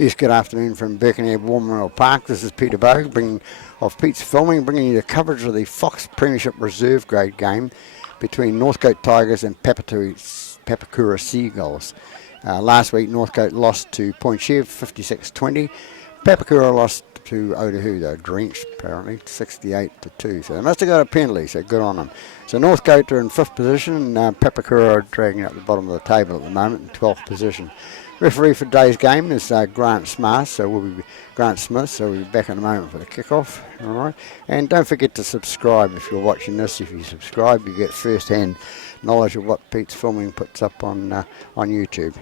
Yes, good afternoon from Birkenhead Warmwell Park. This is Peter Bogue of Pete's Filming, bringing you the coverage of the Fox Premiership Reserve Grade game between Northcote Tigers and Papakura Seagulls. Last week, Northcote lost to Point Chev 56-20. Papakura lost to Otahu, though drenched apparently 68-2. So they must have got a penalty, so good on them. So Northcote are in 5th position, and Papakura are dragging up the bottom of the table at the moment in 12th position. Referee for today's game is Grant Smith, so we'll be back in a moment for the kickoff. All right, and don't forget to subscribe if you're watching this. If you subscribe, you get first-hand knowledge of what Pete's Filming puts up on YouTube.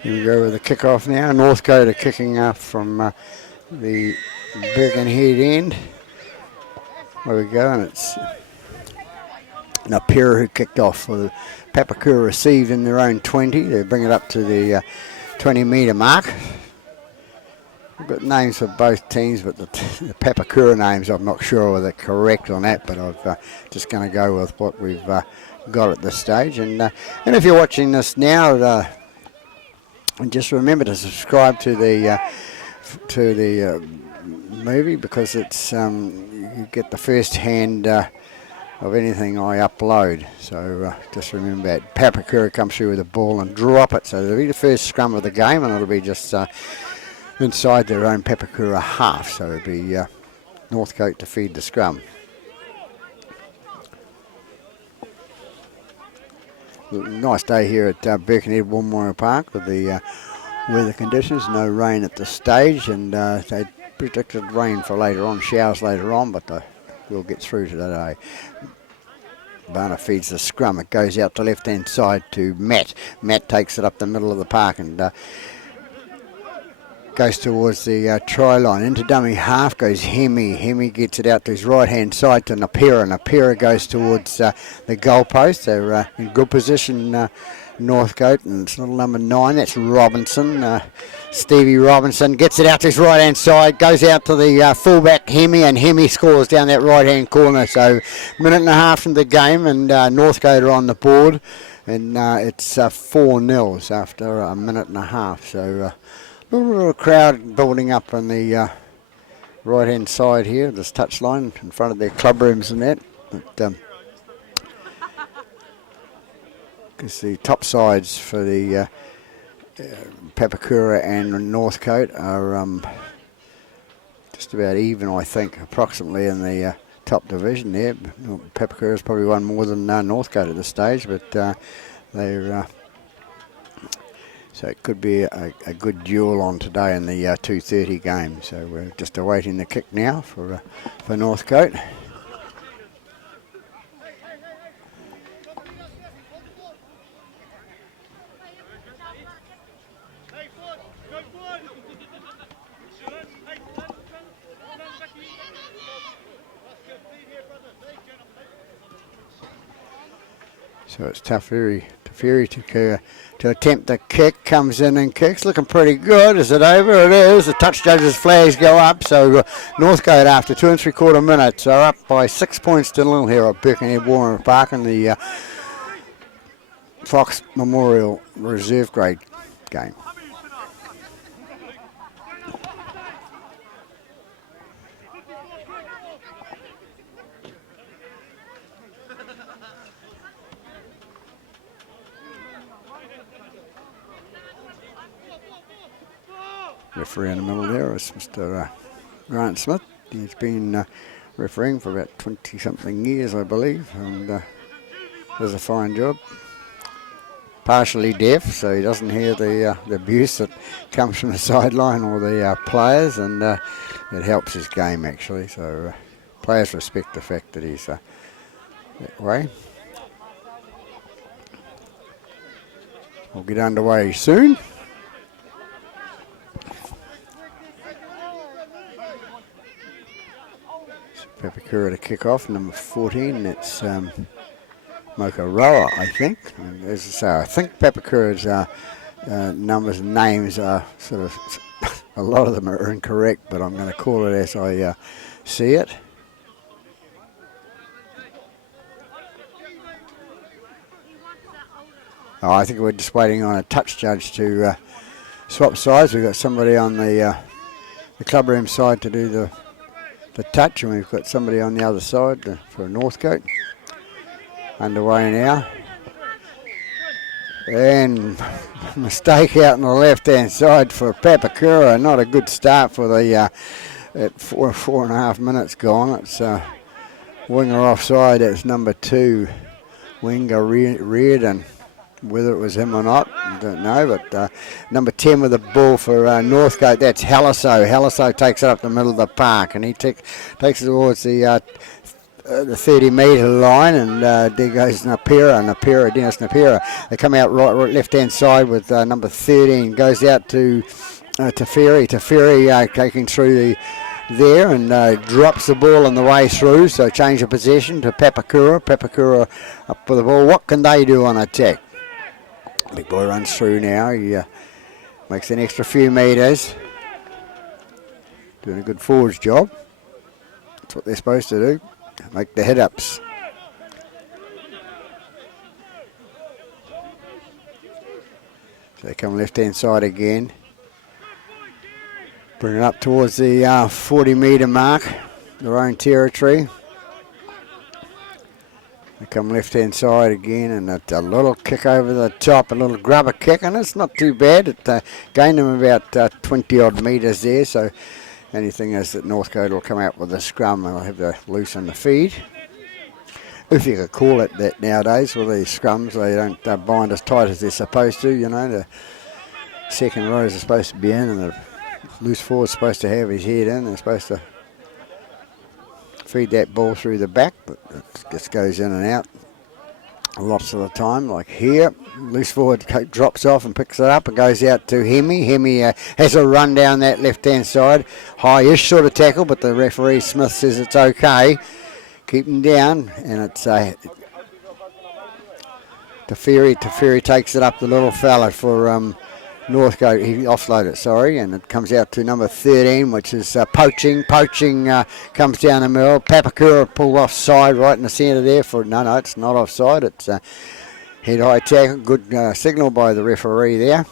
Here we go with the kickoff now. Northcote are kicking up from the Birkenhead end. There we go, and it's Napira who kicked off. With Papakura received in their own 20. They bring it up to the 20-metre mark. We've got names for both teams, but the Papakura names, I'm not sure whether they're correct on that, but I'm just going to go with what we've got at this stage. And if you're watching this now, just remember to subscribe to the movie, because it's you get the first-hand of anything I upload. So just remember that. Papakura comes through with the ball and drop it, so it'll be the first scrum of the game, and it'll be just inside their own Papakura half, so it'll be Northcote to feed the scrum. Nice day here at Birkenhead Warmwell Park with the weather conditions. No rain at this stage, and they predicted rain for later on, showers later on, but we'll get through to today. Barner feeds the scrum. It goes out the left-hand side to Matt. Matt takes it up the middle of the park and goes towards the try line. Into dummy half goes Hemi. Hemi gets it out to his right-hand side to Napira. Napira goes towards the goalpost. They're in good position, Northcote, and it's little number 9. That's Robinson. Stevie Robinson gets it out to his right-hand side, goes out to the fullback Hemi, and Hemi scores down that right-hand corner. So minute and a half into the game, and Northcote are on the board, and it's 4-0 after a minute and a half. So a little crowd building up on the right-hand side here, this touchline in front of their club rooms and that. But, because the top sides for the Papakura and Northcote are just about even, I think, approximately in the top division there. Papakura's probably won more than Northcote at this stage, but they're so it could be a good duel on today in the 2:30 game. So we're just awaiting the kick now for Northcote. So it's Tafiri to attempt the kick, comes in and kicks, looking pretty good. Is it over? It is. The touch judges' flags go up. So Northcote, after 2 3/4 minutes, are up by 6 points to 0 here at Birkenhead Warmwell Park in the Fox Memorial Reserve Grade game. Referee in the middle there is Mr. Grant Smith. He's been refereeing for about 20-something years, I believe, and does a fine job. Partially deaf, so he doesn't hear the abuse that comes from the sideline or the players, and it helps his game, actually. So players respect the fact that he's that way. We'll get underway soon. Papakura to kick off, number 14, that's Mokaroa, I think. And as I say, I think Papakura's numbers and names are sort of, a lot of them are incorrect, but I'm going to call it as I see it. I think we're just waiting on a touch judge to swap sides. We've got somebody on the clubroom side to do the touch, and we've got somebody on the other side for Northcote. Underway now. And mistake out on the left-hand side for Papakura. Not a good start for the at 4.5 minutes gone. It's winger offside. It's number 2, winger Reardon. Whether it was him or not, I don't know. But number 10 with the ball for Northcote. That's Halliso. Halliso takes it up the middle of the park, and he takes it towards the 30-metre line, and there goes Napira, Dennis Napira. They come out right left-hand side with number 13. Goes out to Teferi. Teferi taking through there and drops the ball on the way through, so change of possession to Papakura. Papakura up for the ball. What can they do on attack? Big boy runs through now. He makes an extra few metres. Doing a good forwards job. That's what they're supposed to do. Make the hit-ups. So they come left-hand side again. Bring it up towards the 40-metre mark, their own territory. They come left-hand side again, and it's a little kick over the top, a little grubber kick, and it's not too bad. It gained them about 20-odd metres there, so anything is that Northcote will come out with a scrum and they'll have to loosen the feed. If you could call it that nowadays with these scrums, they don't bind as tight as they're supposed to, you know. The second rows are supposed to be in, and the loose forward's supposed to have his head in. They're supposed to feed that ball through the back, but it just goes in and out lots of the time. Like here, loose forward drops off and picks it up and goes out to Hemi. Hemi has a run down that left-hand side. High-ish sort of tackle, but the referee Smith says it's okay. Keep him down, and it's Teferi. Teferi takes it up the little fella for Northcote. He offloaded it, sorry, and it comes out to number 13, which is Poaching. Poaching comes down the middle. Papakura pulled offside right in the centre there for, no, it's not offside. It's head-high tackle. Good signal by the referee there.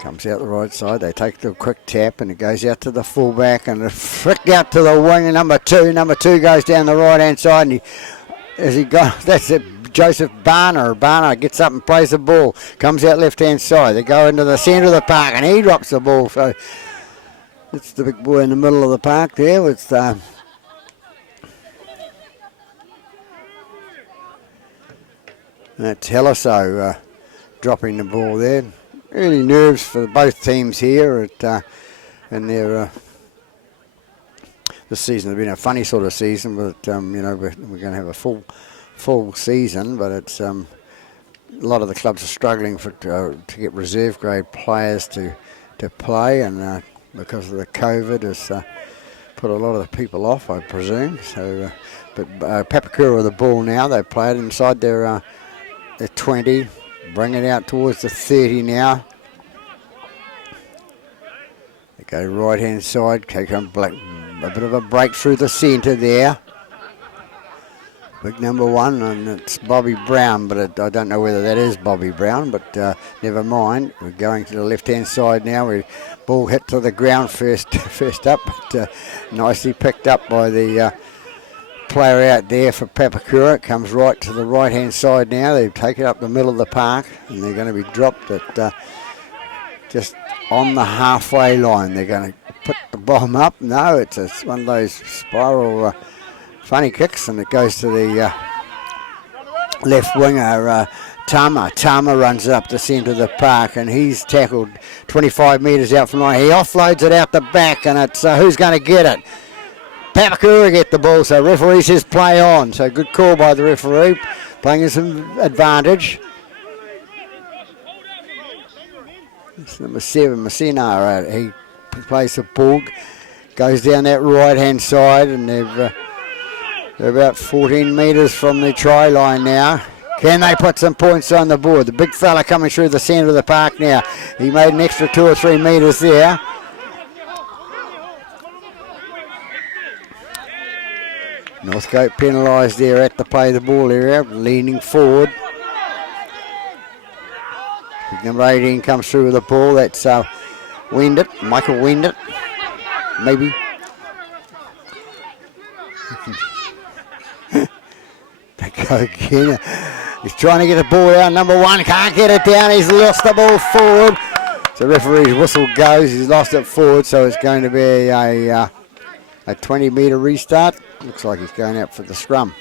Comes out the right side. They take the quick tap, and it goes out to the fullback, and it flicked out to the wing. Number 2 goes down the right-hand side, and that's it. Joseph Barner gets up and plays the ball. Comes out left-hand side. They go into the centre of the park, and he drops the ball. So it's the big boy in the middle of the park there. With that's Halliso dropping the ball there. Really nerves for both teams here. And they're this season has been a funny sort of season, but you know, we're going to have a full season, but it's a lot of the clubs are struggling to get reserve grade players to play, and because of the COVID has put a lot of the people off, I presume. So, but Papakura with the ball now. They play it inside their 20, bring it out towards the 30 now. They go right hand side, take a bit of a break through the centre there. Big number 1, and it's Bobby Brown, but I don't know whether that is Bobby Brown, but never mind. We're going to the left-hand side now. Ball hit to the ground first up, but nicely picked up by the player out there for Papakura. It comes right to the right-hand side now. They take it up the middle of the park, and they're going to be dropped at just on the halfway line. They're going to put the bomb up. No, it's one of those spiral funny kicks, and it goes to the left winger, Tama. Tama runs up the centre of the park, and he's tackled 25 metres out from line. He offloads it out the back, and it's who's going to get it? Papakura get the ball, so referee says play on. So good call by the referee, playing us some advantage. It's number 7, Messina. He plays the ball, goes down that right-hand side, and they're about 14 metres from the try line now. Can they put some points on the board? The big fella coming through the centre of the park now. He made an extra 2 or 3 metres there. Northcote penalised there at the play the ball area, leaning forward. Number 18 comes through with the ball. That's Wendit. Michael Wendit. Maybe. They go again. He's trying to get the ball out. Number 1 can't get it down. He's lost the ball forward. So referee's whistle goes. He's lost it forward. So it's going to be a 20-metre restart. Looks like he's going out for the scrum.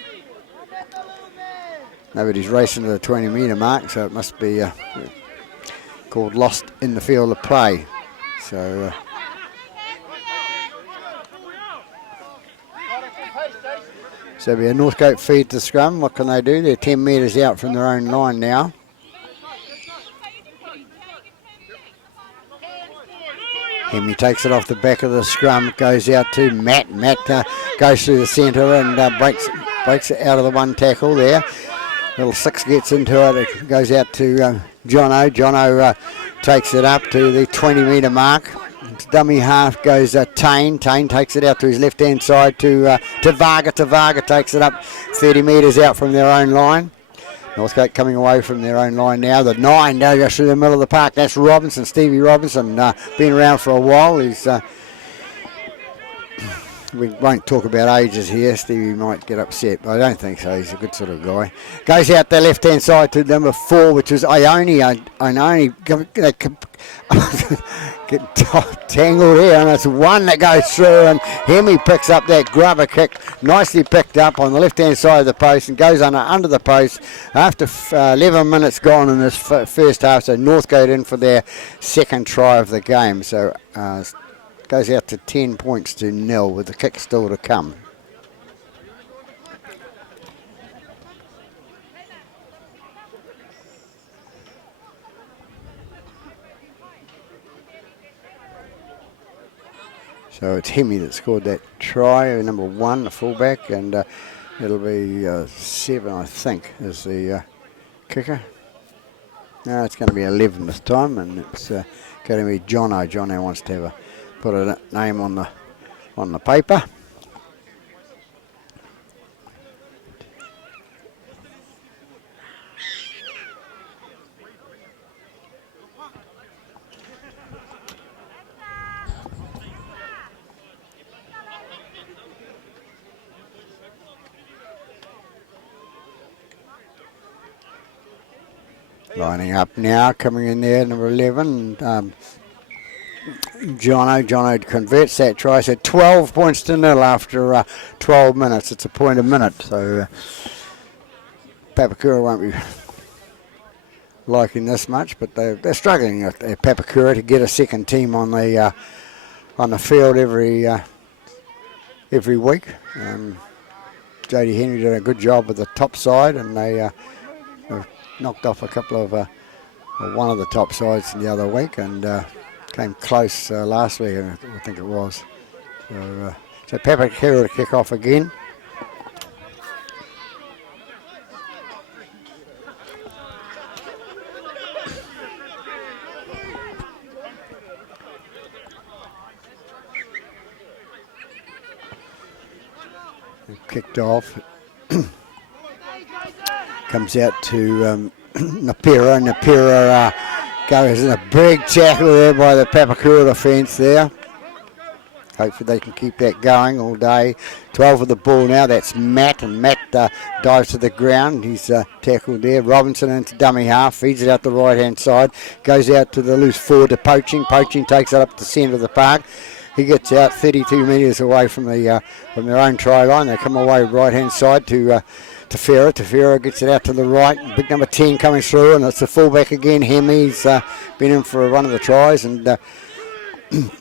Nobody's racing to the 20-metre mark, so it must be called lost in the field of play. So so it'll be a Northcote feed to scrum. What can they do? They're 10 metres out from their own line now. Hemi takes it off the back of the scrum, goes out to Matt. Matt goes through the centre and breaks it out of the one tackle there. Little 6 gets into it. It goes out to Jono. Jono takes it up to the 20-metre mark. Dummy half goes Tane. Tane takes it out to his left-hand side to Varga. Varga takes it up 30 metres out from their own line. Northcote coming away from their own line now. The 9 goes through the middle of the park. That's Robinson, Stevie Robinson. Been around for a while. He's we won't talk about ages here. Stevie might get upset, but I don't think so. He's a good sort of guy. Goes out the left-hand side to number 4, which is Ione. Get tangled here, and it's 1 that goes through, and Hemi picks up that grubber kick, nicely picked up on the left-hand side of the post, and goes under the post after 11 minutes gone in this first half. So Northcote in for their second try of the game. So goes out to 10 points to 0 with the kick still to come. So it's Hemi that scored that try, number 1, the fullback, and it'll be 7, I think, is the kicker. No, it's going to be 11 this time, and it's going to be Jono. Jono wants to put a name on the paper. Lining up now, coming in there, number 11. Jono converts that try. So 12 points to 0 after 12 minutes. It's a point a minute. So Papakura won't be liking this much, but they're struggling at Papakura to get a second team on the field every week. Jody Henry did a good job with the top side, and they knocked off a couple of one of the top sides the other week, and came close last week, I think it was. So Papakura to kick off again. Kicked off. Comes out to Napira. Napira goes in a big tackle there by the Papakura defence there. Hopefully they can keep that going all day. 12 with the ball now. That's Matt, and Matt dives to the ground. He's tackled there. Robinson into dummy half. Feeds it out the right-hand side. Goes out to the loose forward to Poaching. Poaching takes it up the centre of the park. He gets out 32 metres away from their own try line. They come away right-hand side to Tefera. Tefera gets it out to the right. Big number 10 coming through, and it's the fullback again. Hemi's been in for one of the tries and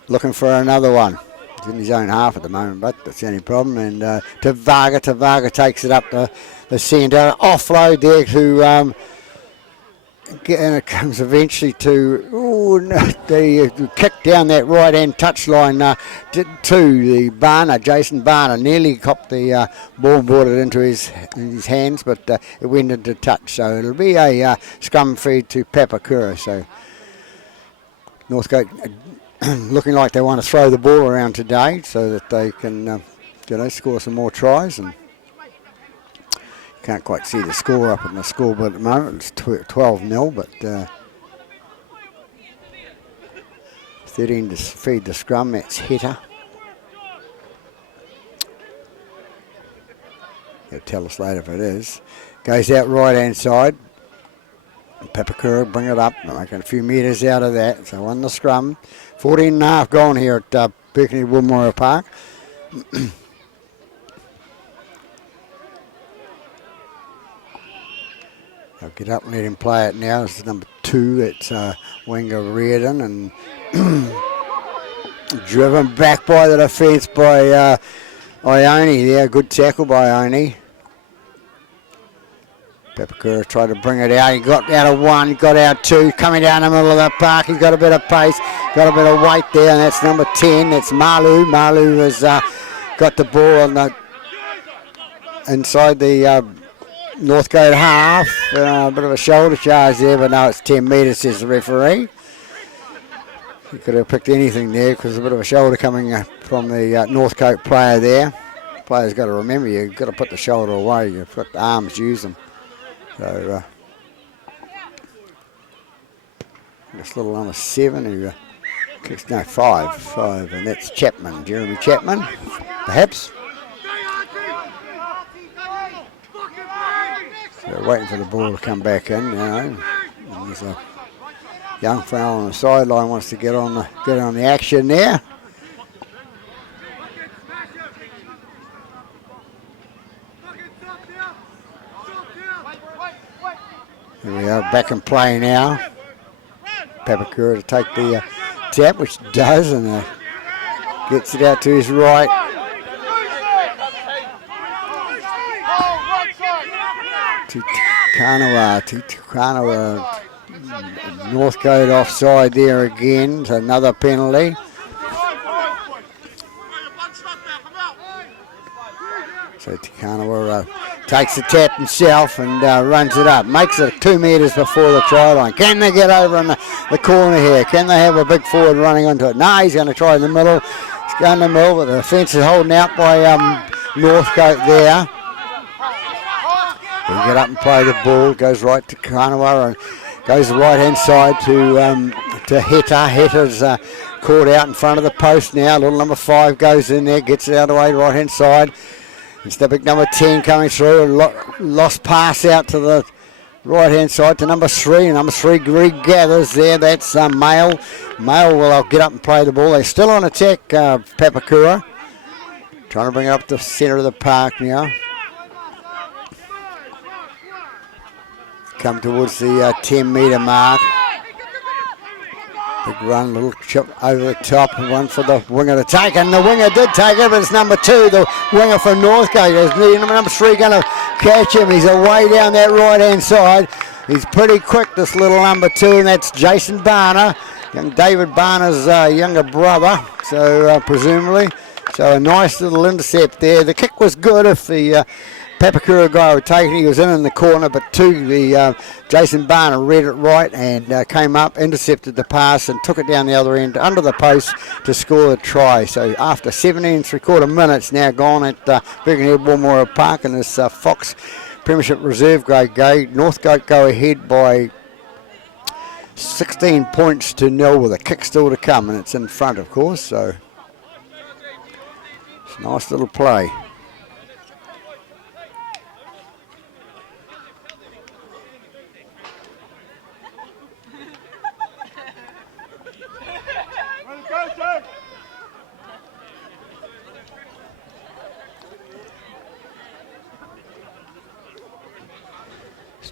looking for another one. He's in his own half at the moment, but that's the only problem. And to Varga. Varga takes it up the centre. Offload there to... and it comes eventually to the kick down that right-hand touchline to the Barner, Jason Barner. Nearly copped the ball and brought it into his hands, but it went into touch. So it'll be a scrum feed to Papakura. So Northcote looking like they want to throw the ball around today so that they can score some more tries. And can't quite see the score up on the scoreboard at the moment. It's 12-0, but 13 to feed the scrum. That's Hitter. He'll tell us later if it is. Goes out right hand side. Papakura bring it up. They're making a few metres out of that. So on the scrum. 14 and a half gone here at Birkenhead Woolmora Park. They'll get up and let him play it now. This is number 2. It's Winger Reardon, and driven back by the defence by Ione there. Good tackle by Ione. Papakura tried to bring it out. He got out of 1, got out 2, coming down the middle of the park. He's got a bit of pace, got a bit of weight there, and that's number 10. That's Malu. Malu has got the ball on the inside the Northcote half. A bit of a shoulder charge there, but no, it's 10 metres, says the referee. He could have picked anything there because there's a bit of a shoulder coming from the Northcote player there. Player's got to remember, you've got to put the shoulder away. You've got the arms, use them. So, this little number 7 who kicks, no, 5, and that's Chapman, Jeremy Chapman, perhaps. So waiting for the ball to come back in, you know. And there's a young fellow on the sideline wants to get on the action there. Here we are, back in play now. Papakura to take the tap, which does, and gets it out to his right. Tukanawa, Northcote offside there again, so another penalty. So Tukanawa takes the tap himself and runs it up. Makes it 2 metres before the try line. Can they get over in the corner here? Can they have a big forward running onto it? No, he's going to try in the middle. He's going in the middle, but the defence is holding out by Northcote there. He'll get up and play the ball. Goes right to Kanawa and goes the right-hand side to Hitter. Hitter's caught out in front of the post now. Little number 5 goes in there, gets it out of the way, right-hand side. It's the big number 10 coming through. Lost pass out to the right-hand side to number 3. Number 3 regathers there. That's Mail. Mail will get up and play the ball. They're still on attack, Papakura. Trying to bring it up to the centre of the park now. Come towards the 10-metre mark. Big run, little chip over the top, one for the winger to take, and the winger did take it, but it's number 2, the winger for Northcote. Is number 3 going to catch him? He's away down that right-hand side. He's pretty quick, this little number 2, and that's Jason Barner, young David Barner's younger brother, so presumably. So a nice little intercept there. The kick was good if the Papakura guy would take it. He was in the corner, but the Jason Barner read it right and came up, intercepted the pass and took it down the other end under the post to score the try. So after 17 3/4 minutes now gone at Birkenhead Woolmora Park in this Fox Premiership Reserve grade game, Northcote go ahead by 16 points to 0 with a kick still to come, and it's in front, of course. So it's a nice little play.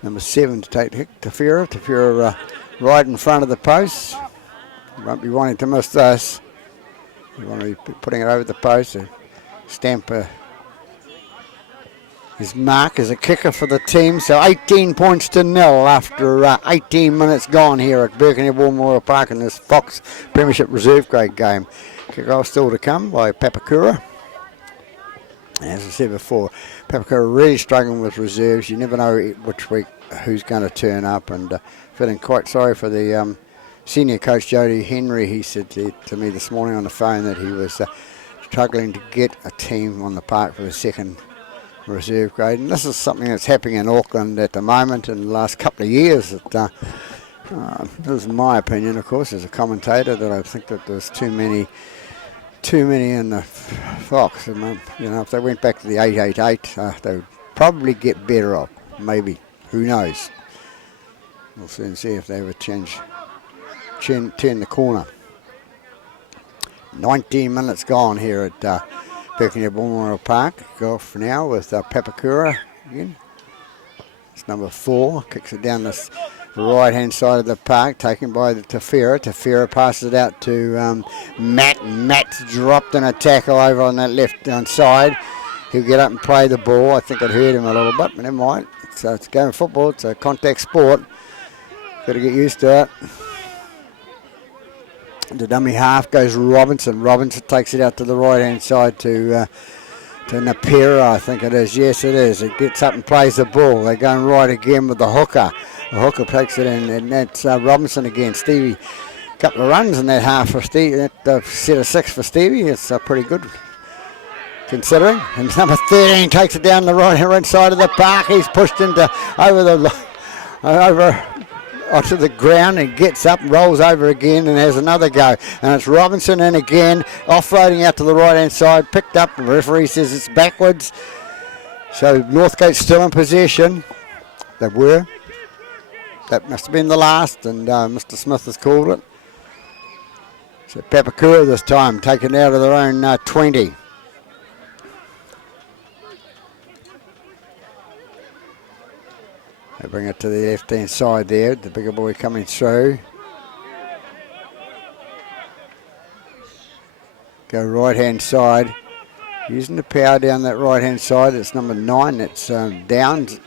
Number 7 to take Tafira. Tafira right in front of the post. You won't be wanting to miss this. You want to be putting it over the post to stamp his mark as a kicker for the team. So 18 points to 0 after 18 minutes gone here at Birkenhead Woolmora Park in this Fox Premiership Reserve grade game. Kick-off still to come by Papakura. As I said before, Papakura really struggling with reserves. You never know which week who's going to turn up, and feeling quite sorry for the senior coach Jody Henry. He said to me this morning on the phone that he was struggling to get a team on the park for the second reserve grade, and this is something that's happening in Auckland at the moment in the last couple of years. That This is my opinion, of course, as a commentator, that I think that there's too many in the Fox. You know, if they went back to the 888, they would probably get better off. Maybe. Who knows? We'll soon see if they ever turn the corner. 19 minutes gone here at Birkenhead Memorial Park. Go off now with Papakura again. It's number 4. Kicks it down the right-hand side of the park, taken by the Tefera. Tefera passes it out to Matt. Matt's dropped in a tackle over on that left-hand side. He'll get up and play the ball. I think it hurt him a little bit, but never mind. So it's game of football. It's a contact sport. Got to get used to it. The dummy half goes Robinson. Robinson takes it out to the right-hand side to Napira, I think it is. Yes, it is. It gets up and plays the ball. They're going right again with the hooker. The hooker takes it in, and that's Robinson again. Stevie, a couple of runs in that half for Stevie. That set of 6 for Stevie. It's pretty good considering. And number 13 takes it down the right-hand side of the park. He's pushed into over onto the ground and gets up and rolls over again and has another go. And it's Robinson in again, offloading out to the right-hand side, picked up. The referee says it's backwards. So Northcote's still in possession. They were. That must have been the last, and Mr. Smith has called it. So Papakura this time, taken out of their own 20. They bring it to the left-hand side there, the bigger boy coming through. Go right-hand side, using the power down that right-hand side. It's number 9, that's Downs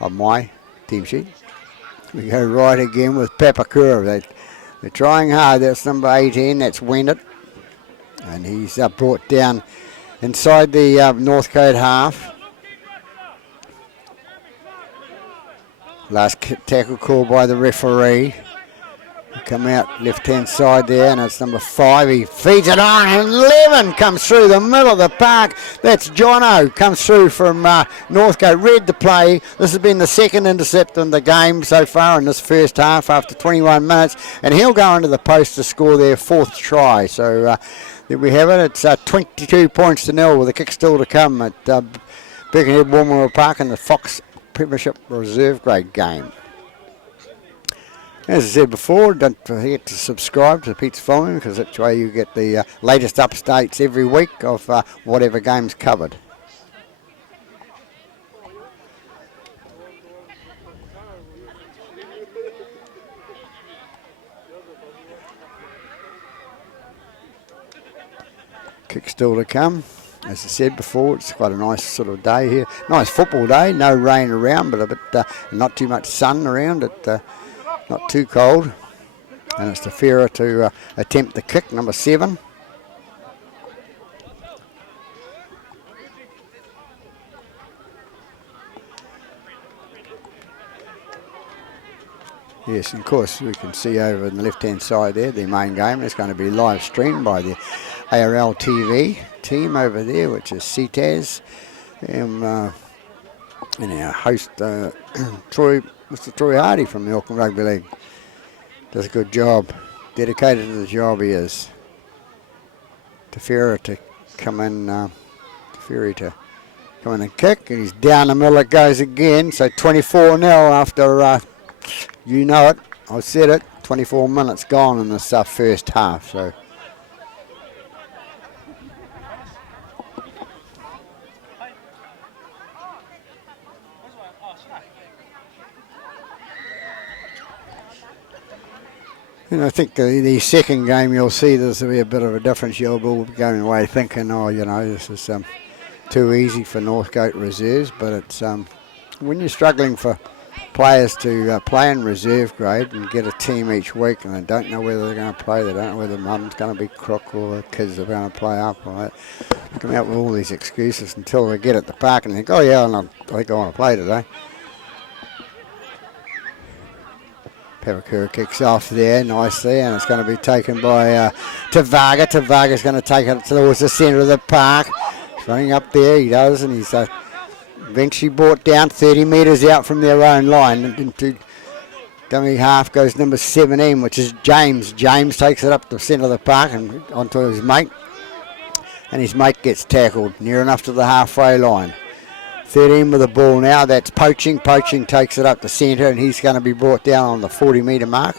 on my team sheet. We go right again with Papakura. They're trying hard. That's number 18, that's Wendit. And he's brought down inside the Northcote half. Last tackle called by the referee. Come out left-hand side there, and it's number 5. He feeds it on, and 11 comes through the middle of the park. That's Jono, comes through from Northcote. Read the play. This has been the second intercept in the game so far in this first half after 21 minutes, and he'll go into the post to score their 4th try. So there we have it. It's 22-0 with a kick still to come at Birkenhead Memorial Park in the Fox Premiership Reserve Grade game. As I said before, don't forget to subscribe to Pete's Filming, because that's where you get the latest updates every week of whatever game's covered. Kick still to come. As I said before, it's quite a nice sort of day here. Nice football day, no rain around, but a bit not too much sun around it. Not too cold. And it's Tefera to attempt the kick, number 7. Yes, and of course we can see over on the left-hand side there, the main game is going to be live streamed by the ARL TV team over there, which is CTAS, and our host Mr. Troy Hardy from the Auckland Rugby League. Does a good job, dedicated to the job he is. Tefera to come in, and kick, and he's down the middle. It goes again. So 24-0 after you know it. I said it. 24 minutes gone in this first half. So. And I think the second game you'll see there's will be a bit of a difference. You'll be going away thinking, oh, you know, this is too easy for Northcote reserves. But it's when you're struggling for players to play in reserve grade and get a team each week, and they don't know whether they're going to play, they don't know whether mum's going to be crook or the kids are going to play up or that. They come out with all these excuses until they get at the park and think, oh yeah, I think I want to play today. Papakura kicks off there nicely, and it's going to be taken by Tavaga. Tavaga's going to take it towards the centre of the park. He's running up there, he does, and he's eventually brought down 30 metres out from their own line into Dummy half goes number 17, which is James. James takes it up the centre of the park and onto his mate. And his mate gets tackled near enough to the halfway line. 13 with the ball now. That's Poaching. Poaching takes it up the centre, and he's going to be brought down on the 40-metre mark.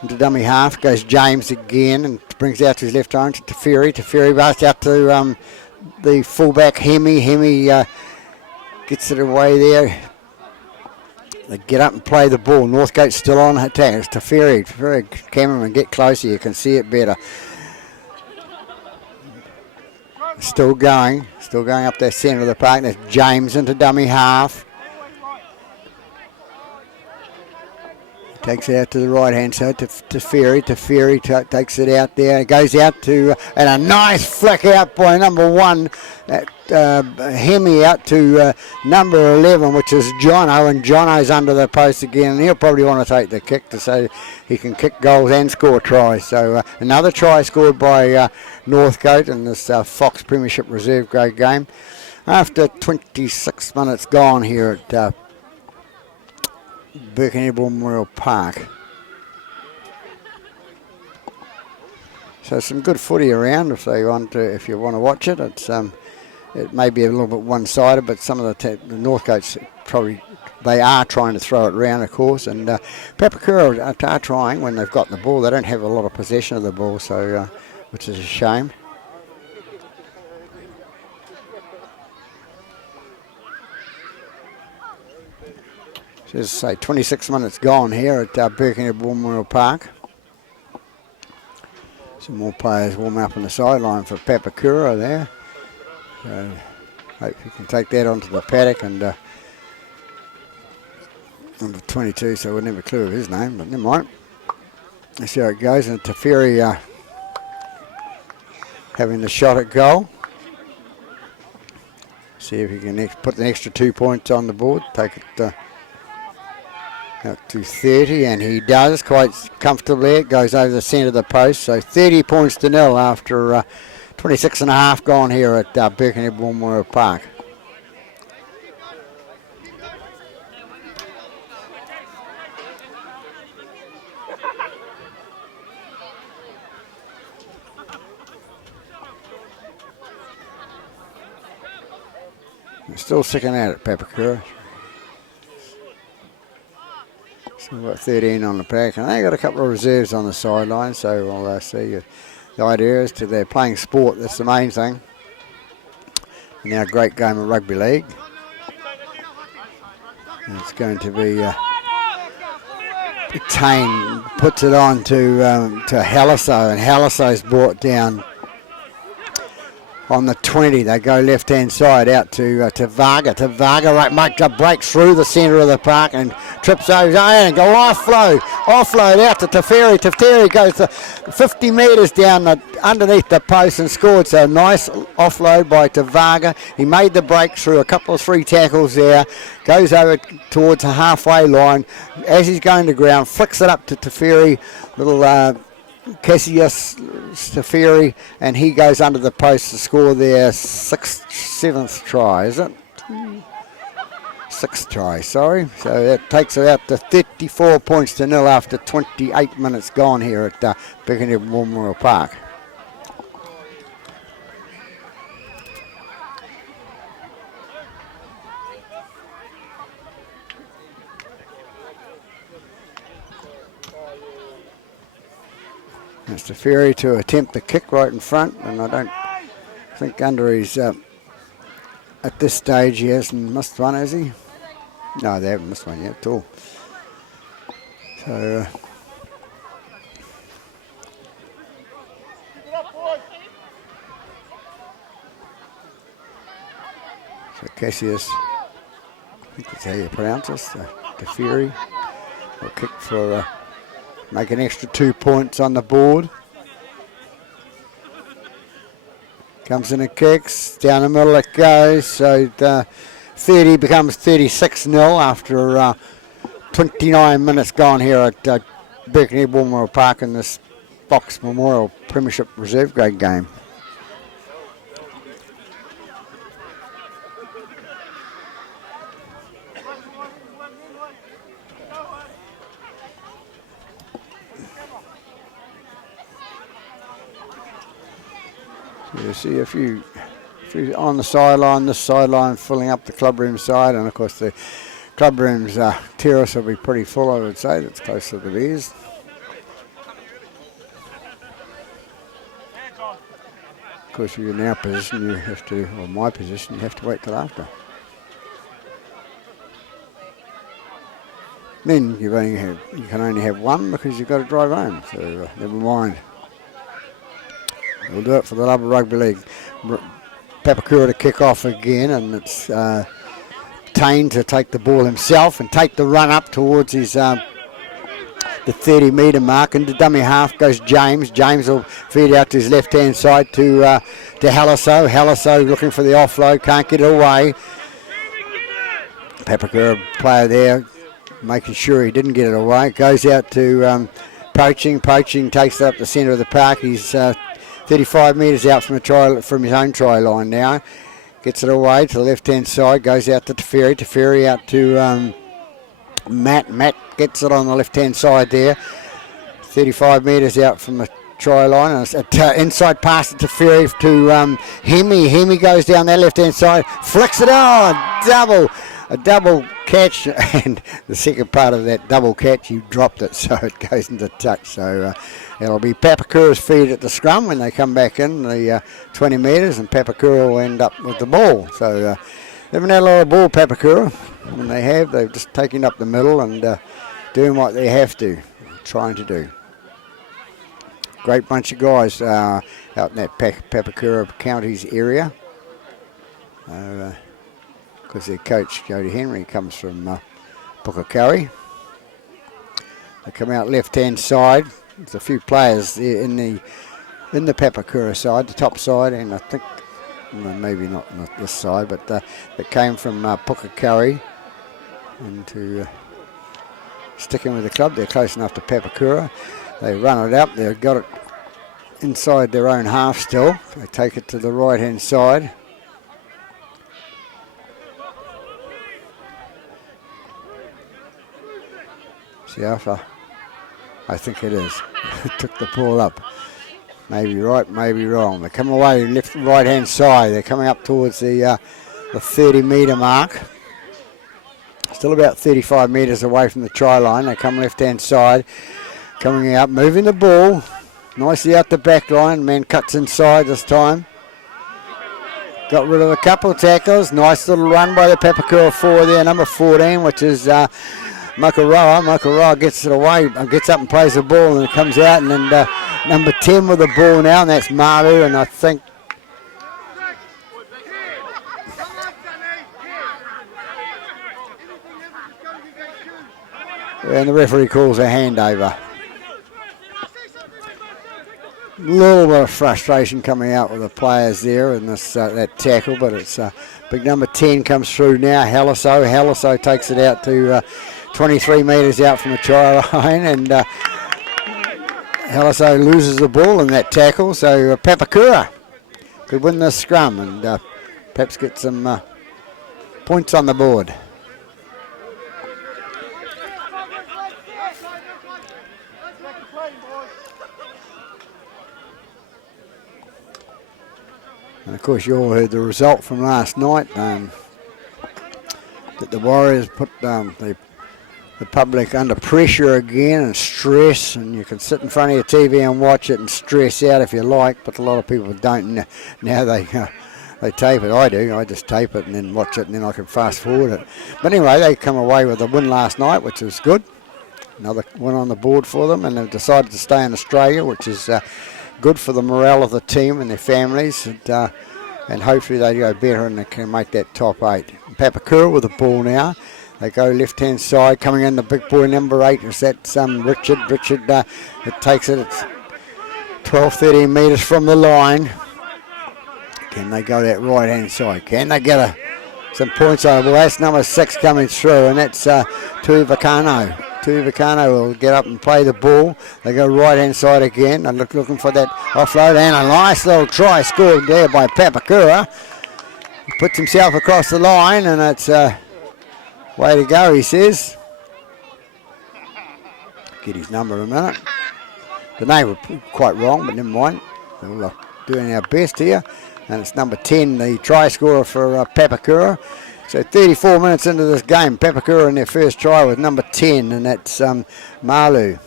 Into dummy half goes James again and brings out to his left arm to Teferi. Teferi busts out to the fullback Hemi. Hemi gets it away there. They get up and play the ball. Northcote's still on attack. It's Teferi. Teferi, cameraman, get closer. You can see it better. Still going up that centre of the park. There's James into dummy half. Takes it out to the right-hand side to Teferi. Teferi takes it out there. It goes out to, and a nice flick out by number 1. Hemi out to number 11, which is Jono, and Jono's under the post again. And he'll probably want to take the kick to say he can kick goals and score tries. So another try scored by Northcote in this Fox Premiership Reserve grade game. After 26 minutes gone here at Birkenhead Memorial Park. So some good footy around if you want to watch it. It's it may be a little bit one-sided, but some of the Northcotes probably they are trying to throw it around, of course, and Papakura are trying when they've got the ball. They don't have a lot of possession of the ball, so which is a shame. So as I say, 26 minutes gone here at Birkenhead Memorial Park. Some more players warm up on the sideline for Papakura there. Hope he can take that onto the paddock, and number 22, so we'll never clue of his name, but never mind. Let's see how it goes. And Teferi having the shot at goal. See if he can put the extra 2 points on the board. Take it out to 30, and he does quite comfortably. It goes over the centre of the post, so 30 points to nil after 26 and a half gone here at Birkenhead Memorial Park. They're still sticking out at Papakura. So we've got 13 on the pack, and they got a couple of reserves on the sideline, so we'll see. The idea is they're playing sport, that's the main thing. Now a great game of rugby league. And it's going to be Tane puts it on to Haliso, and Haliso's brought down on the 20. They go left-hand side out to Varga. To Varga, breaks through the centre of the park and trips over and go offload out to Teferi. Teferi goes to 50 metres down underneath the post and scored. So nice offload by Varga. He made the breakthrough, a couple of 3 tackles there. Goes over towards the halfway line. As he's going to ground, flicks it up to Teferi. Little Cassius Teferi, and he goes under the post to score their 7th try, is it? 6th try, sorry. So that takes it out to 34 points to nil after 28 minutes gone here at Birkenhead Memorial Park. It's Teferi to attempt the kick right in front, and I don't think under his, at this stage he hasn't missed one, has he? No, they haven't missed one yet at all. So, Cassius, I think that's how you pronounce this, Teferi, will kick for... make an extra 2 points on the board. Comes in and kicks. Down the middle it goes. So 30 becomes 36-0 after 29 minutes gone here at Birkenhead Memorial Park in this Fox Memorial Premiership Reserve grade game. You see a few on the sideline, this sideline filling up the clubroom side, and of course the clubroom's terrace will be pretty full, I would say. That's close to the beers. Of course, if you're in our position, you have to, or my position, you have to wait till after. Then you can only have one because you've got to drive home. So never mind. We'll do it for the love of rugby league. Papakura to kick off again, and it's Tane to take the ball himself and take the run up towards his the 30-metre mark. Into dummy half goes James. James will feed out to his left-hand side to Haliso. Haliso looking for the offload, can't get it away. Papakura player there, making sure he didn't get it away. Goes out to Poaching. Poaching takes it up the centre of the park. He's 35 metres out from his own try line now. Gets it away to the left-hand side. Goes out to Teferi. Teferi out to Matt. Matt gets it on the left-hand side there. 35 metres out from the try line. Inside pass to Teferi to Hemi. Hemi goes down that left-hand side. Flicks it on. A double catch, and the second part of that double catch, you dropped it, so it goes into touch. So it'll be Papakura's feed at the scrum when they come back in the 20 metres, and Papakura will end up with the ball. So they haven't had a lot of ball, Papakura. When they have, they've just taken up the middle and doing what they have to, trying to do. Great bunch of guys out in that Papakura Counties area. Because their coach, Jody Henry, comes from Papakura. They come out left-hand side. There's a few players there in the Papakura side, the top side, and I think, well, maybe not this side, but that came from Papakura. And to sticking with the club, they're close enough to Papakura. They run it up. They've got it inside their own half still. They take it to the right-hand side. Siafa, I think it is. Took the ball up. Maybe right, maybe wrong. They come away right-hand side. They're coming up towards the 30-metre mark. Still about 35 metres away from the try line. They come left-hand side. Coming out, moving the ball. Nicely out the back line. Man cuts inside this time. Got rid of a couple of tackles. Nice little run by the Papakura 4 there. Number 14, which is Makaroa. Makaroa gets it away, gets up and plays the ball, and it comes out, and then number 10 with the ball now, and that's Maru, and I think and the referee calls a handover. A little bit of frustration coming out with the players there in this that tackle, but it's big number 10 comes through now. Haliso. Haliso takes it out to 23 metres out from the try line, and Haliso loses the ball in that tackle, so Papakura could win this scrum and perhaps get some points on the board. And of course you all heard the result from last night, that the Warriors put the public under pressure again and stress, and you can sit in front of your TV and watch it and stress out if you like, but a lot of people don't. Now they tape it. I do. I just tape it and then watch it, and then I can fast forward it. But anyway, they come away with a win last night, which was good. Another win on the board for them, and they've decided to stay in Australia, which is good for the morale of the team and their families, and hopefully they go better and they can make that top 8. Papakura with the ball now. They go left-hand side, coming in the big boy number 8. Is that Richard? Richard, it takes it. It's 12, 13 metres from the line. Can they go that right-hand side? Can they get some points on it? Well, that's number 6 coming through, and that's Tuivakano. Tuivakano will get up and play the ball. They go right-hand side again. They're looking for that offload, and a nice little try scored there by Papakura. He puts himself across the line, and it's way to go, he says. Get his number in a minute. The name was quite wrong, but never mind. We'll doing our best here. And it's number 10, the try scorer for Papakura. So 34 minutes into this game, Papakura in their first try with number 10, and that's Malu.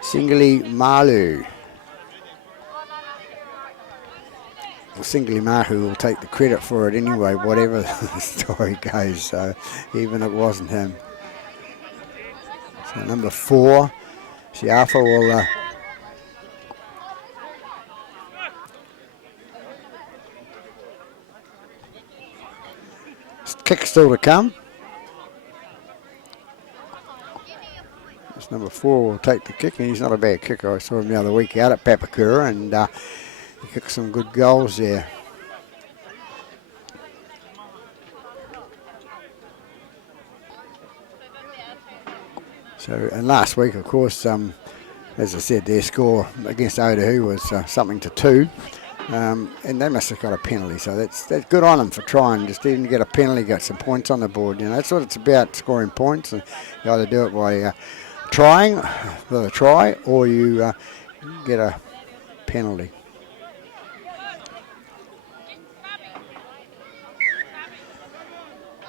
Singly Malu. Well, Singly Mahu will take the credit for it anyway, whatever the story goes, so even it wasn't him. So number 4, Siafa will kick still to come. This number 4 will take the kick, and he's not a bad kicker. I saw him the other week out at Papakura, and he kicked some good goals there. So, and last week, of course, as I said, their score against Otahu was something to 2. And they must have got a penalty, so that's good on them for trying. Just even get a penalty, get some points on the board. You know, that's what it's about, scoring points. And you either do it by trying with a try, or you get a penalty.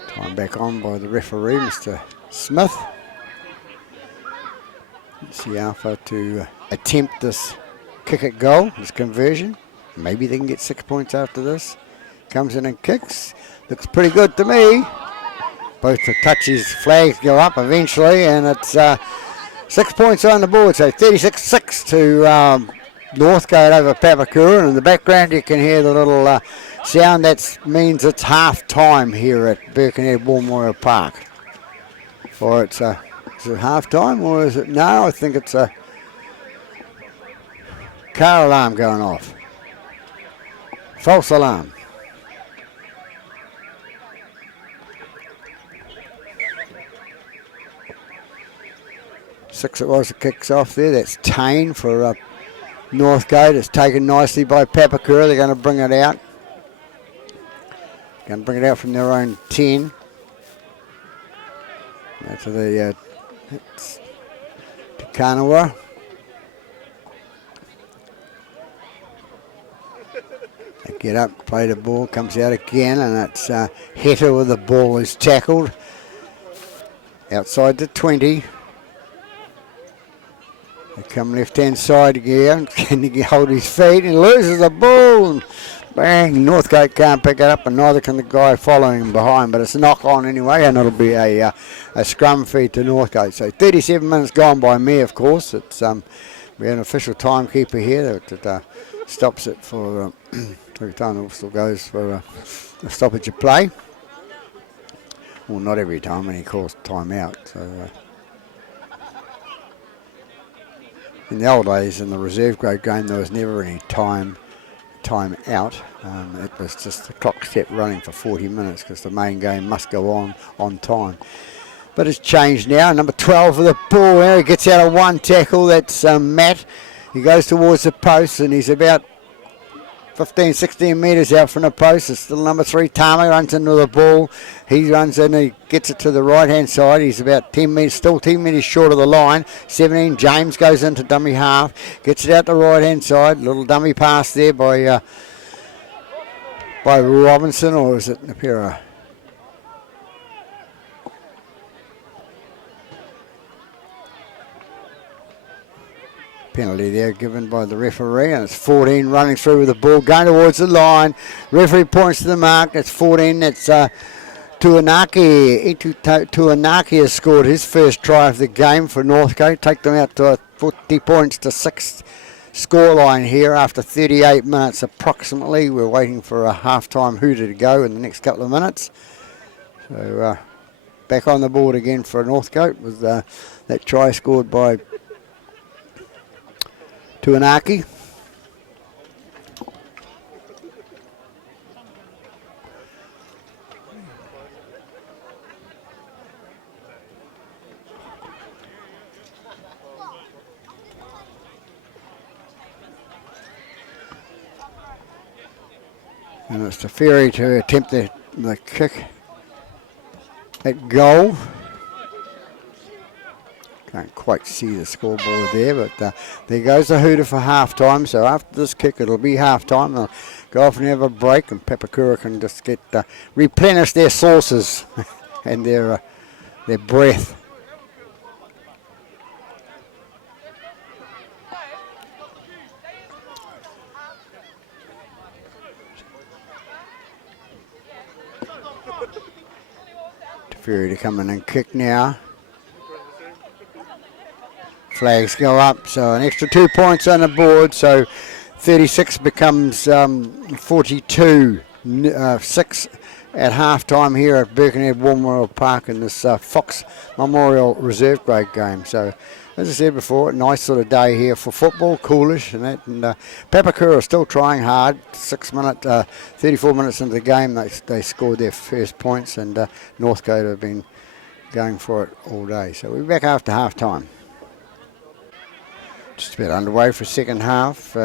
Time back on by the referee, Mr. Smith. Siafa to attempt this kick at goal, this conversion. Maybe they can get 6 points after this. Comes in and kicks. Looks pretty good to me. Both the touches, flags go up eventually, and it's 6 points on the board. So 36-6 to Northcote over Papakura. And in the background you can hear the little sound. That means it's half time here at Birkenhead War Memorial Park. Or it's is it half time, or is it? No, I think it's a car alarm going off. False alarm. Six it was that kicks off there. That's Tane for Northcote. It's taken nicely by Papakura. They're going to bring it out. Going to bring it out from their own 10. That's the Kanawa. They get up, play the ball, comes out again, and it's Heta with the ball is tackled. Outside the 20. They come left-hand side again. Can he hold his feet and loses the ball? And bang, Northcote can't pick it up, and neither can the guy following him behind, but it's a knock-on anyway, and it'll be a scrum feed to Northcote. So 37 minutes gone by me, of course. It's we have an official timekeeper here that stops it for every time the whistle goes for a stoppage of play. Well, not every time, and he calls time out. So in the old days, in the reserve grade game, there was never any time out. It was just the clock kept running for 40 minutes because the main game must go on time. But it's changed now. Number 12 with the ball there. He gets out of one tackle. That's Matt. He goes towards the post, and he's about 15, 16 metres out from the post. It's still number 3, Tama, runs into the ball. He runs in, he gets it to the right-hand side. He's about 10 metres, still 10 metres short of the line. 17, James goes into dummy half, gets it out the right-hand side. Little dummy pass there by Robinson, or is it Napira? Penalty there given by the referee, and it's 14 running through with the ball, going towards the line. Referee points to the mark. It's 14. It's Tuanaki. Tuanaki has scored his first try of the game for Northcote. Take them out to 40 points to 6th scoreline here after 38 minutes approximately. We're waiting for a half-time hooter to go in the next couple of minutes. So back on the board again for Northcote with that try scored by Tuanaki. And it's the Ferry to attempt the kick at goal. Can't quite see the scoreboard there, but there goes the hooter for half-time. So after this kick, it'll be half-time. They'll go off and have a break, and Papakura can just get replenish their sources and their breath. Fury to come in and kick now. Flags go up, so an extra 2 points on the board. So 36 becomes 42. 6 at half-time here at Birkenhead War Memorial Park in this Fox Memorial Reserve Grade game. So, as I said before, a nice sort of day here for football, coolish and that. And Papakura are still trying hard. 34 minutes into the game, they scored their first points, and Northcote have been going for it all day. So we're back after half-time. Just about underway for second half.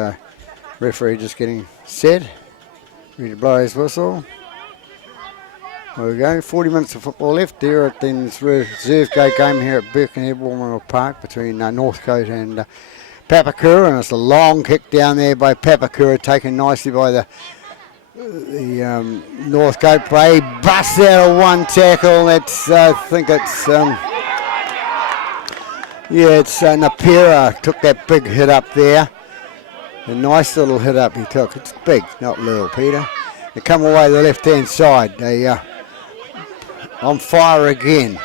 Referee just getting set. Ready to blow his whistle. There we go, 40 minutes of football left there at the reserve grade game here at Birkenhead War Memorial Park between Northcote and Papakura, and it's a long kick down there by Papakura, taken nicely by the Northcote play. Busts out of one tackle. That's I think it's Napira took that big hit up there. A nice little hit up he took. It's big, not little, Peter. They come away the left-hand side. They on fire again.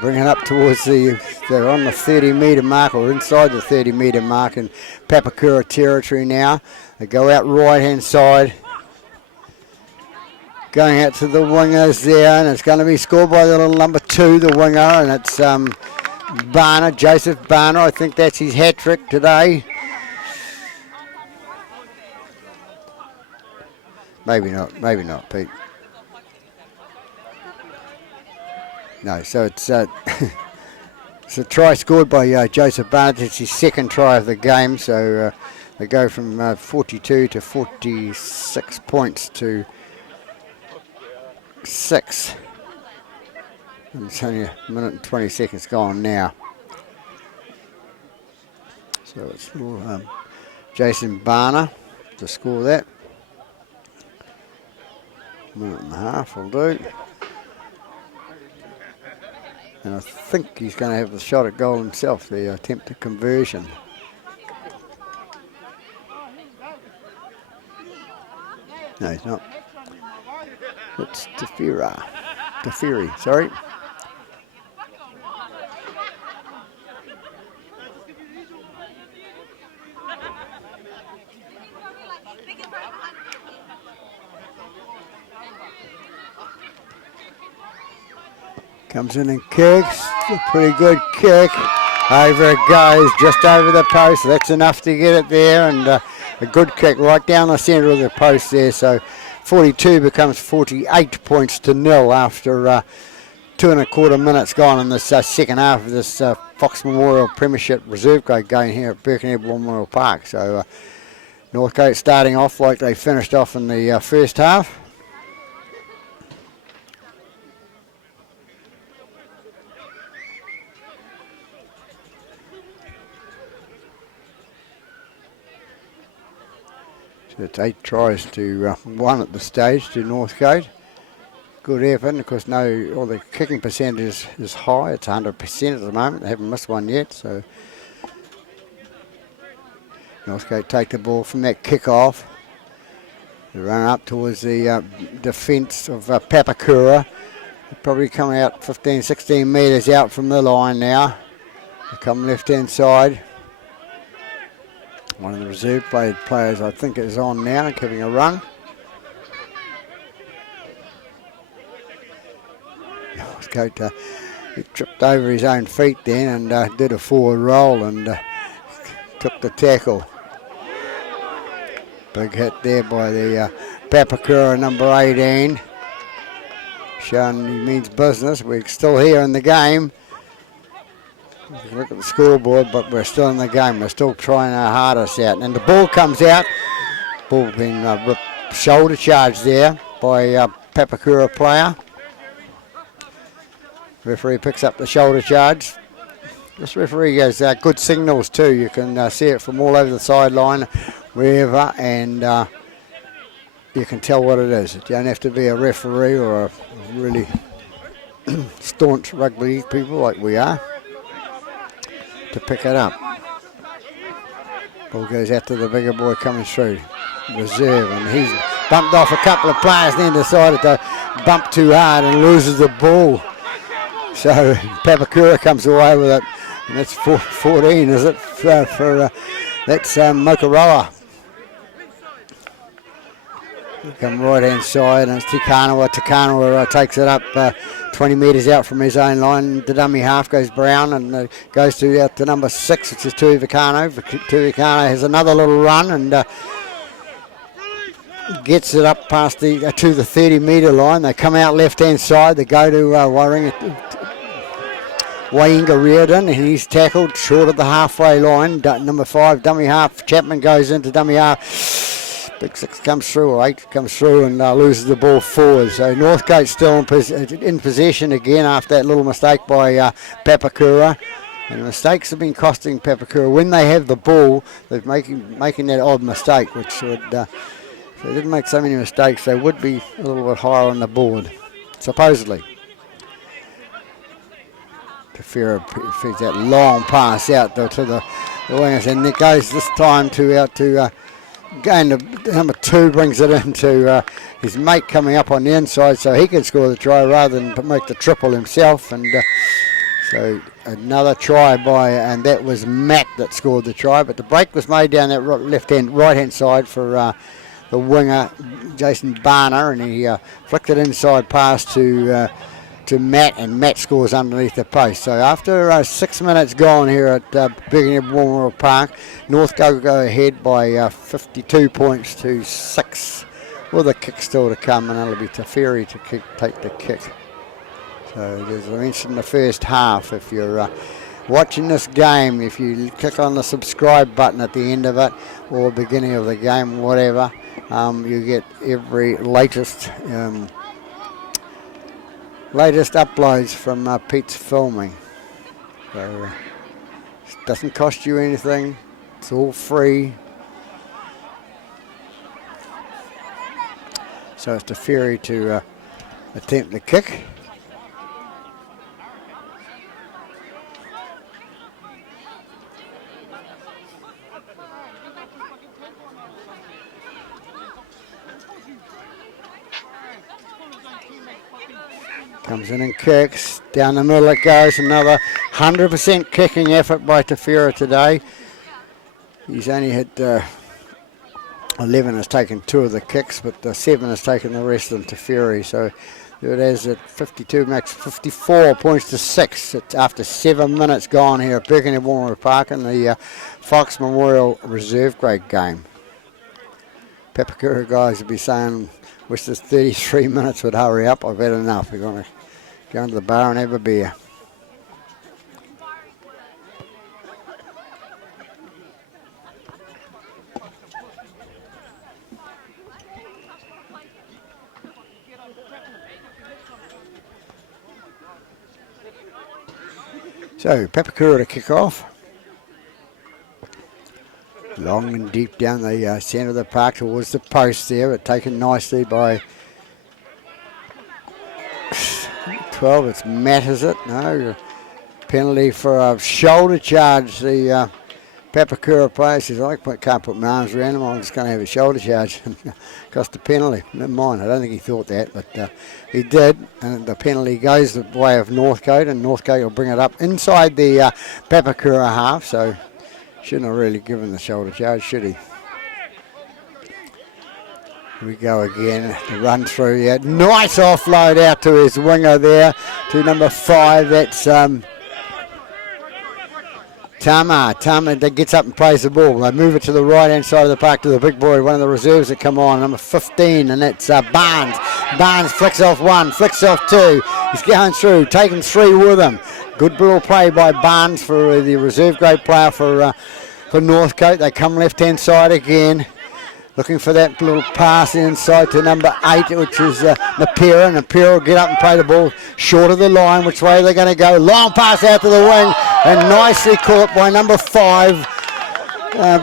Bring it up towards they're on the 30-metre mark, or inside the 30-metre mark in Papakura territory now. They go out right-hand side. Going out to the wingers there, and it's going to be scored by the little number 2, the winger, and it's Barner, Joseph Barner. I think that's his hat-trick today. Maybe not, Pete. No, so it's it's a try scored by Joseph Barnett. It's his second try of the game, so they go from 42 to 46 points to 6. And it's only a minute and 20 seconds gone now. So it's little Jason Barner to score that. Minute and a half will do. And I think he's going to have the shot at goal himself, the attempted conversion. No, he's not. It's Teferi, sorry. Comes in and kicks. A pretty good kick. Over it goes, just over the post. That's enough to get it there, and a good kick right down the centre of the post there. So 42 becomes 48 points to 0 after 2.25 minutes gone in this second half of this Fox Memorial Premiership Reserve Grade game here at Birkenhead War Memorial Park. So Northcote starting off like they finished off in the first half. It's 8 tries to 1 at the stage to Northcote. Good effort, of course. All the kicking percentage is high. It's 100% at the moment. They haven't missed one yet. So Northcote take the ball from that kick-off. They run up towards the defence of Papakura. They're probably coming out 15, 16 metres out from the line now. They come left-hand side. One of the reserve players, I think, is on now, giving a run. Northcote, he tripped over his own feet then and did a forward roll and took the tackle. Big hit there by the Papakura, number 18. Showing he means business. We're still here in the game. Look at the scoreboard, but we're still in the game. We're still trying our hardest out. And the ball comes out. Ball being shoulder charge there by Papakura player. Referee picks up the shoulder charge. This referee gives good signals too. You can see it from all over the sideline, wherever, and you can tell what it is. You don't have to be a referee or a really staunch rugby people like we are to pick it up. Ball goes out to the bigger boy coming through, reserve, and he's bumped off a couple of players, then decided to bump too hard and loses the ball. So Papakura comes away with it, and that's 14, is it? That's Mokoroa. Come right hand side, and it's Tikanawa. Tikanawa takes it up 20 metres out from his own line. The dummy half goes brown and goes out to number 6, which is Tuivakano. Tuivakano has another little run and gets it up past to the 30-metre line. They come out left hand side. They go to Wainga Reardon, and he's tackled short of the halfway line. Number 5, dummy half. Chapman goes into dummy half. Big 6 comes through, or 8 comes through, and loses the ball forward. So Northcote still in possession again after that little mistake by Papakura. And mistakes have been costing Papakura. When they have the ball, they're making that odd mistake, which would, if they didn't make so many mistakes, they would be a little bit higher on the board, supposedly. Tefera feeds that long pass out to the wingers, and it goes this time out to going to number 2, brings it into his mate coming up on the inside so he can score the try rather than make the triple himself. And so another try and that was Matt that scored the try, but the break was made down that right hand side for the winger Jason Barner, and he flicked it inside pass to Matt, and Matt scores underneath the post. So after 6 minutes gone here at Birkenhead Park, Northcote go ahead by 52 points to 6, with a kick still to come, and it'll be Teferi to take the kick. So as I mentioned in the first half, if you're watching this game, if you click on the subscribe button at the end of it or beginning of the game, whatever, you get every latest uploads from Pete's filming. So it doesn't cost you anything. It's all free. So it's Teferi to attempt the kick. Comes in and kicks. Down the middle it goes. Another 100% kicking effort by Tefera today. He's only had 11 has taken 2 of the kicks, but 7 has taken the rest of them Teferi. So there it is at 52 max, 54 points to 6. It's after 7 minutes gone here at Birkenhead Park in the Fox Memorial Reserve Grade game. Papakura guys would be saying, wish this 33 minutes would hurry up. I've had enough. We're going to go into the bar and have a beer. So Papakura to kick off. Long and deep down the centre of the park towards the post there, but taken nicely by 12. It's Matt, is it? No. Penalty for a shoulder charge. The Papakura player says, I can't put my arms around him. I'm just going to have a shoulder charge. Cost a penalty. Never mind. I don't think he thought that, but he did. And the penalty goes the way of Northcote, and Northcote will bring it up inside the Papakura half. So shouldn't have really given the shoulder charge, should he? Here we go again. The run through. Yeah, nice offload out to his winger there, to number 5. That's Tama that gets up and plays the ball. They move it to the right-hand side of the park to the big boy, one of the reserves that come on, number 15, and that's Barnes. Barnes flicks off 1, flicks off 2. He's going through, taking 3 with him. Good little play by Barnes for the reserve grade player for Northcote. They come left-hand side again. looking for that little pass inside to number 8, which is Napira. Napira will get up and play the ball short of the line. Which way are they going to go? Long pass out to the wing, and nicely caught by number 5,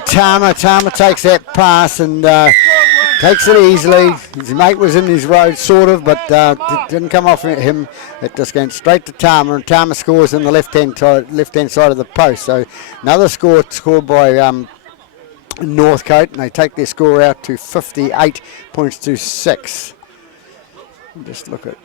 Tama. Tama takes that pass and takes it easily. His mate was in his road, sort of, but didn't come off him. It just went straight to Tama, and Tama scores in the left-hand side of the post. So another score scored by Northcote, and they take their score out to 58 points to 6. Just look at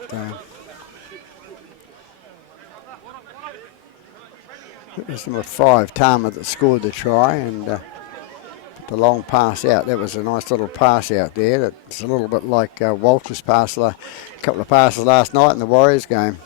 it was number 5, Tama, that scored the try, and put the long pass out. That was a nice little pass out there. That's a little bit like Walter's pass, a couple of passes last night in the Warriors game.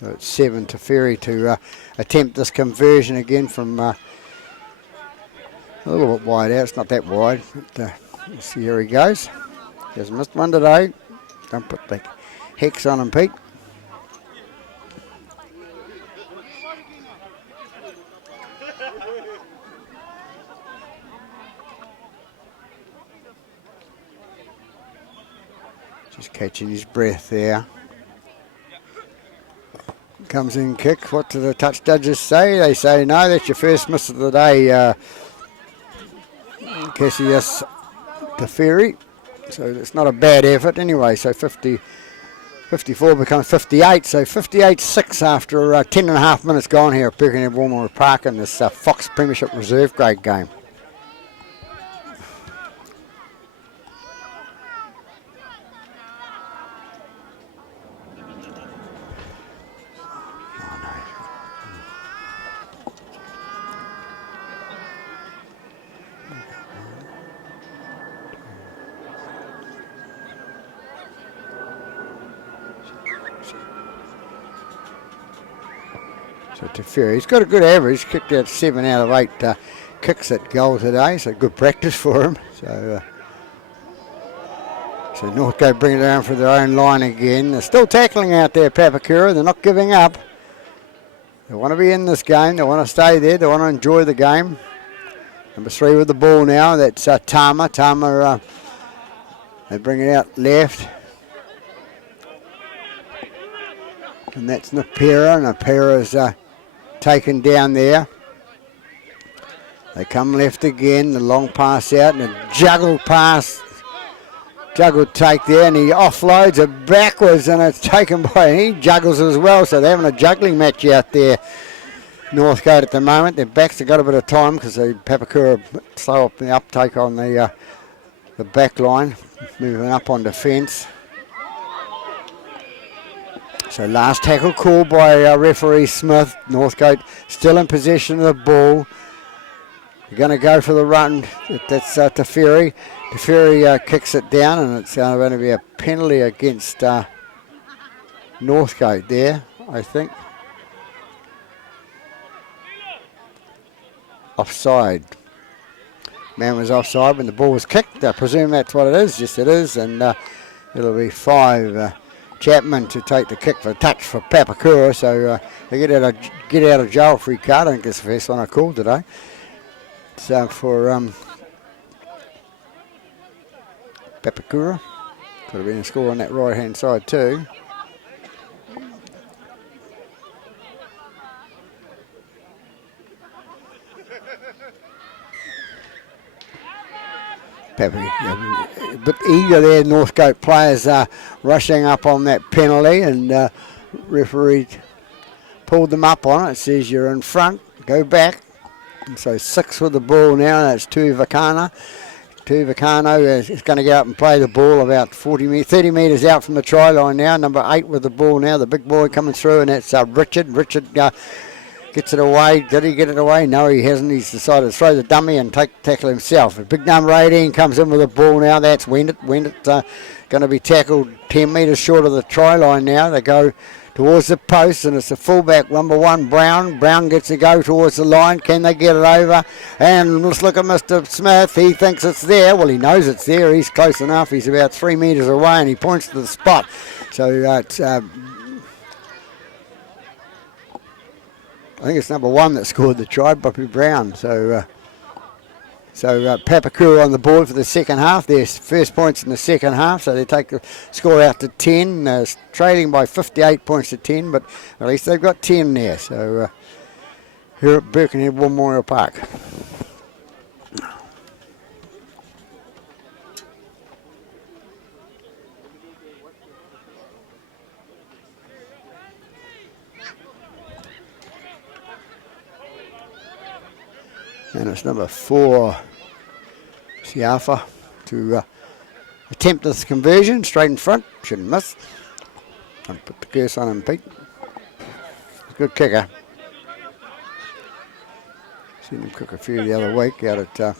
So it's 7 to Ferry to attempt this conversion again from a little bit wide out. It's not that wide. But, let's see, here he goes. He has missed one today. Don't put the hex on him, Pete. Just catching his breath there. Comes in kick. What do the touch judges say? They say no, that's your first miss of the day, Cassius to Ferry. So it's not a bad effort anyway. So 54 becomes 58. So 58-6 after 10 and a half minutes gone here at Birkenhead Warmore Park in this Fox Premiership Reserve Grade game. So Teferi, he's got a good average, kicked out 7 out of 8 kicks at goal today, so good practice for him. So Northcote bring it around for their own line again. They're still tackling out there, Papakura. They're not giving up. They want to be in this game. They want to stay there. They want to enjoy the game. Number 3 with the ball now. That's Tama. Tama, they bring it out left. And that's Napira. Napira's taken down there. They come left again. The long pass out and a juggle pass. Juggle take there, and he offloads it backwards, and it's taken by, and he juggles as well. So they're having a juggling match out there, Northcote, at the moment. Their backs have got a bit of time because Papakura slow up the uptake on the back line, moving up on defence. So last tackle called by referee Smith. Northcote still in possession of the ball. They're going to go for the run. That's Teferi. Teferi kicks it down, and it's going to be a penalty against Northcote there, I think. Offside. Man was offside when the ball was kicked. I presume that's what it is. Yes, it is. And it'll be 5 Chapman to take the kick for touch for Papakura. So they get out of jail free card. I think it's the first one I called today. So for Papakura. Could have been a score on that right hand side too. A bit eager there, Northcote players rushing up on that penalty, and referee pulled them up on it. It says you're in front, go back. And so 6 with the ball now, that's Tuvakano. Tuvakano is going to go up and play the ball about 30 metres out from the try line now. Number 8 with the ball now, the big boy coming through, and that's Richard. Richard Gets it away. Did he get it away? No, he hasn't. He's decided to throw the dummy and tackle himself. A big number 18 comes in with the ball now. That's Wendit. Wendit going to be tackled 10 metres short of the try line now. They go towards the post, and it's the fullback, number 1, Brown. Brown gets to go towards the line. Can they get it over? And let's look at Mr. Smith. He thinks it's there. Well, he knows it's there. He's close enough. He's about 3 metres away, and he points to the spot. So it's... I think it's number 1 that scored the try, Bobby Brown. So Papakura on the board for the second half. Their first points in the second half, so they take the score out to 10. Trailing by 58 points to 10, but at least they've got 10 there. So here at Birkenhead Memorial Park. And it's number 4, Siafa, to attempt this conversion straight in front. Shouldn't miss. Don't put the curse on him, Pete. Good kicker. Seen him cook a few the other week out at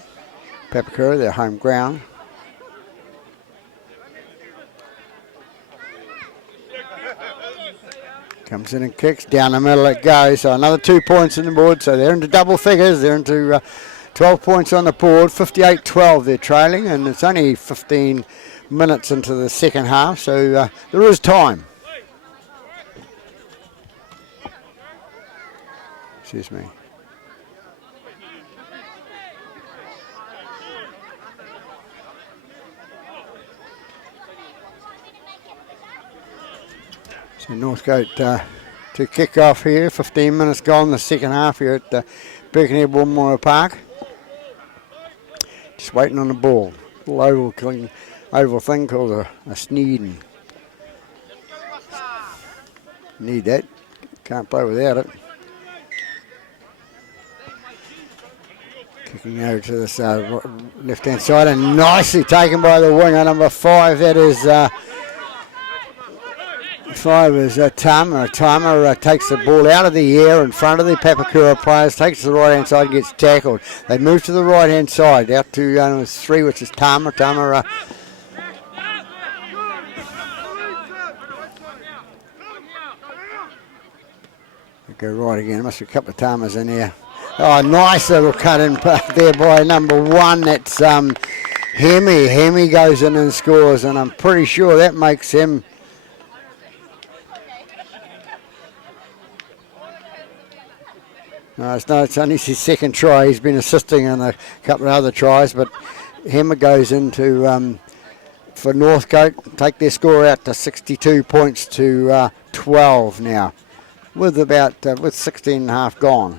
Papakura, their home ground. Comes in and kicks. Down the middle it goes. So another 2 points on the board. So they're into double figures. They're into 12 points on the board. 58-12 they're trailing. And it's only 15 minutes into the second half. So there is time. Excuse me. So Northcote to kick off here. 15 minutes gone the second half here at Birkenhead Memorial Park. Just waiting on the ball. Little oval thing called a sneed. Need that. Can't play without it. Kicking over to this left-hand side and nicely taken by the winger, number 5. That is... 5 is Tama. Tama takes the ball out of the air in front of the Papakura players, takes to the right-hand side and gets tackled. They move to the right-hand side, out to 3, which is Tama. Tama go right again. Must be a couple of Tamas in here. Oh, nice little cut in there by number 1. That's Hemi. Hemi goes in and scores, and I'm pretty sure that makes him... No, it's only his second try. He's been assisting in a couple of other tries, but Hemmer goes into for Northcote, take their score out to 62 points to 12 now, with 16 and a half gone.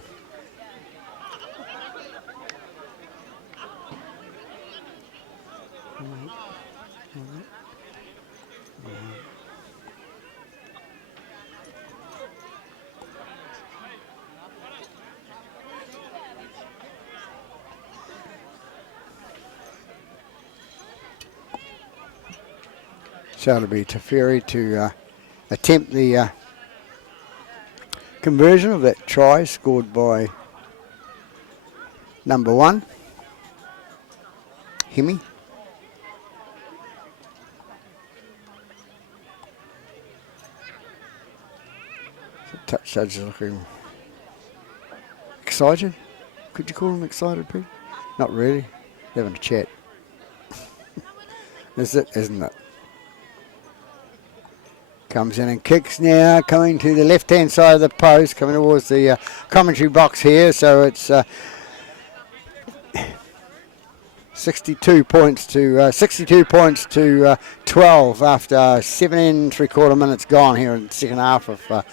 So it'll be Teferi to attempt the conversion of that try scored by number 1, Hemi. Touch judge is looking excited. Could you call him excited, Pete? Not really. Having a chat. Is it, isn't it? Comes in and kicks now, coming to the left-hand side of the post, coming towards the commentary box here. So it's 62 points to 12 after 7 3/4 minutes gone here in the second half of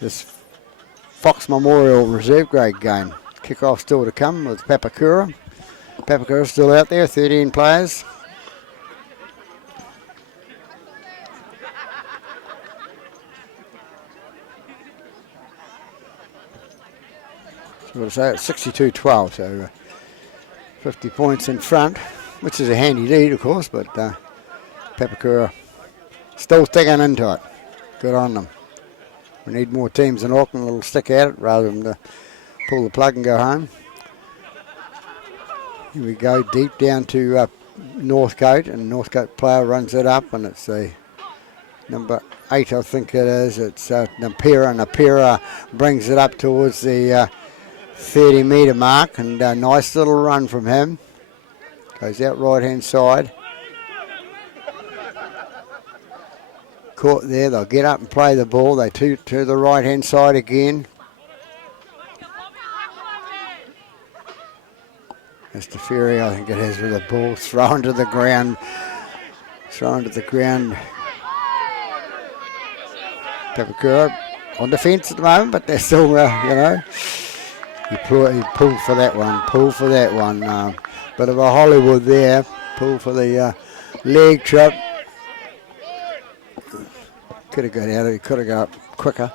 this Fox Memorial Reserve Grade game. Kick-off still to come with Papakura. Papakura still out there, 13 players. We'll say it's 62-12, so 50 points in front, which is a handy lead, of course, but Papakura still sticking into it. Good on them. We need more teams in Auckland that'll stick at it rather than to pull the plug and go home. Here we go deep down to Northcote, and Northcote player runs it up, and it's a number 8, I think it is. It's Napira. Napira brings it up towards the 30-metre mark, and a nice little run from him. Goes out right-hand side. Caught there. They'll get up and play the ball. They to the right-hand side again. Mr. Fury, I think it is, with the ball thrown to the ground. Thrown to the ground. Papakura on defence at the moment, but they're still, he pulled for that one. Bit of a Hollywood there. Pull for the leg trip. Could have got out of it, could have got up quicker.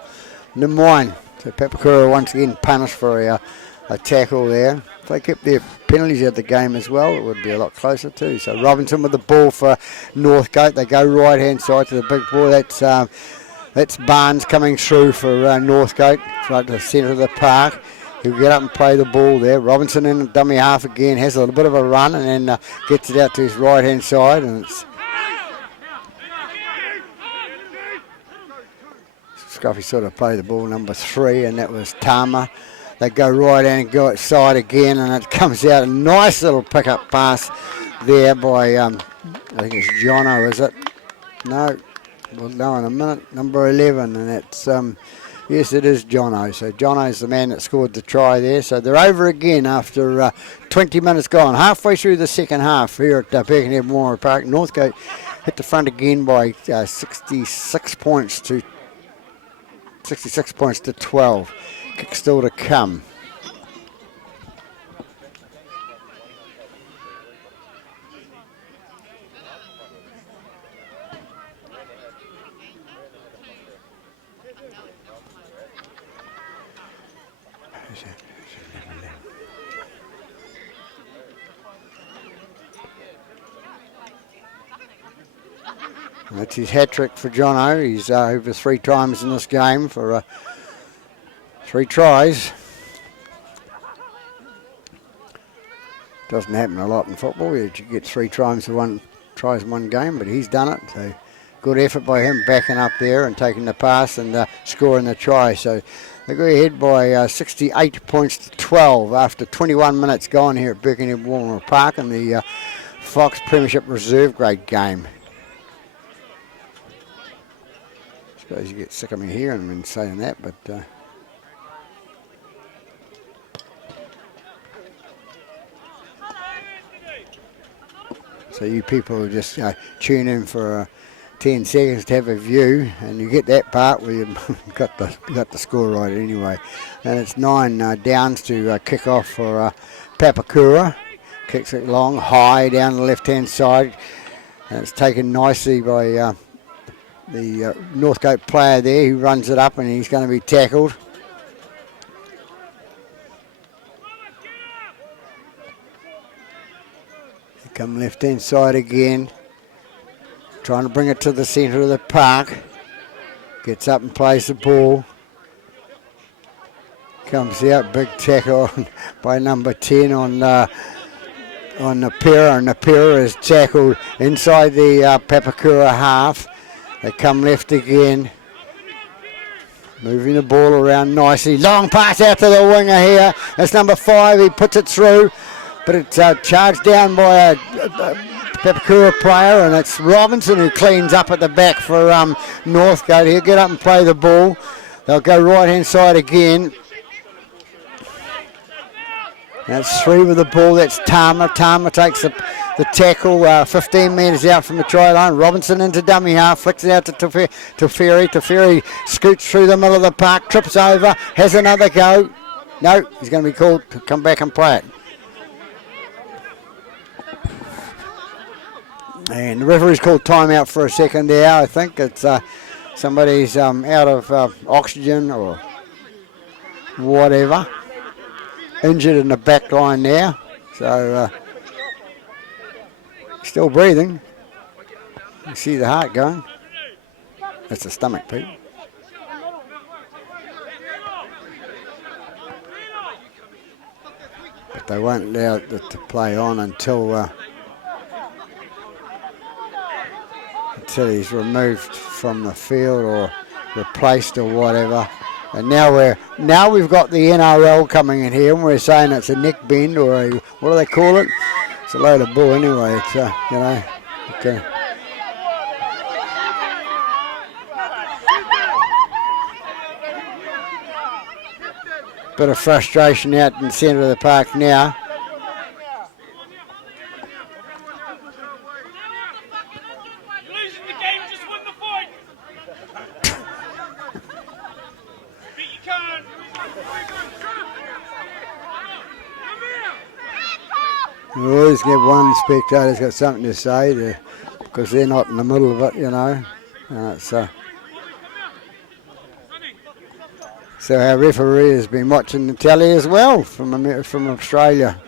Number 1. So Papakura once again punished for a tackle there. If they kept their penalties out of the game as well, it would be a lot closer too. So Robinson with the ball for Northcote. They go right-hand side to the big ball. That's Barnes coming through for Northcote, right to the centre of the park. He'll get up and play the ball there. Robinson in the dummy half again, has a little bit of a run and then gets it out to his right-hand side. And it's Scruffy sort of played the ball number 3, and that was Tama. They go right in and go outside again, and it comes out a nice little pick-up pass there by, I think it's Jono, is it? No. We'll know in a minute. Number 11, and it's, yes, it is Jono. So Jono's the man that scored the try there. So they're over again after 20 minutes gone. Halfway through the second half here at Birkenhead Memorial Park. Northcote hit the front again by 66 points to 12. Kick still to come. That's his hat-trick for Jono. He's over 3 times in this game for 3 tries. Doesn't happen a lot in football. You get 3 tries in one game, but he's done it. So good effort by him backing up there and taking the pass and scoring the try. So they go ahead by 68 points to 12 after 21 minutes gone here at Birkenhead Memorial Park in the Fox Premiership Reserve Grade game. I suppose you get sick of me hearing them saying that, but so you people just tune in for 10 seconds to have a view, and you get that part where you've got the score right anyway. And it's 9 downs to kick off for Papakura. Kicks it long, high down the left-hand side, and it's taken nicely by the Northcote player there. He runs it up and he's going to be tackled. They come left-hand side again. Trying to bring it to the centre of the park. Gets up and plays the ball. Comes out, big tackle by number 10 on Napira. And Napira is tackled inside the Papakura half. They come left again. Moving the ball around nicely. Long pass out to the winger here. That's number 5. He puts it through. But it's charged down by a Papakura player. And it's Robinson who cleans up at the back for Northcote. He'll get up and play the ball. They'll go right-hand side again. That's 3 with the ball. That's Tama. Tama takes the tackle 15 metres out from the try line. Robinson into dummy half. Flicks it out to Teferi. Teferi scoots through the middle of the park. Trips over. Has another go. No, he's going to be called to come back and play it. And the referee's called timeout for a second there. I think it's somebody's out of oxygen or whatever. Injured in the back line now. So still breathing. You see the heart going. That's the stomach, Pete. they won't allow it to play on until he's removed from the field or replaced or whatever. And now we've got the NRL coming in here, and we're saying it's a neck bend or a, what do they call it? It's a load of bull anyway. It's you know, okay. Bit of frustration out in the centre of the park now. You always get one spectator's got something to say there, because they're not in the middle of it, you know. So our referee has been watching the tally as well from Australia,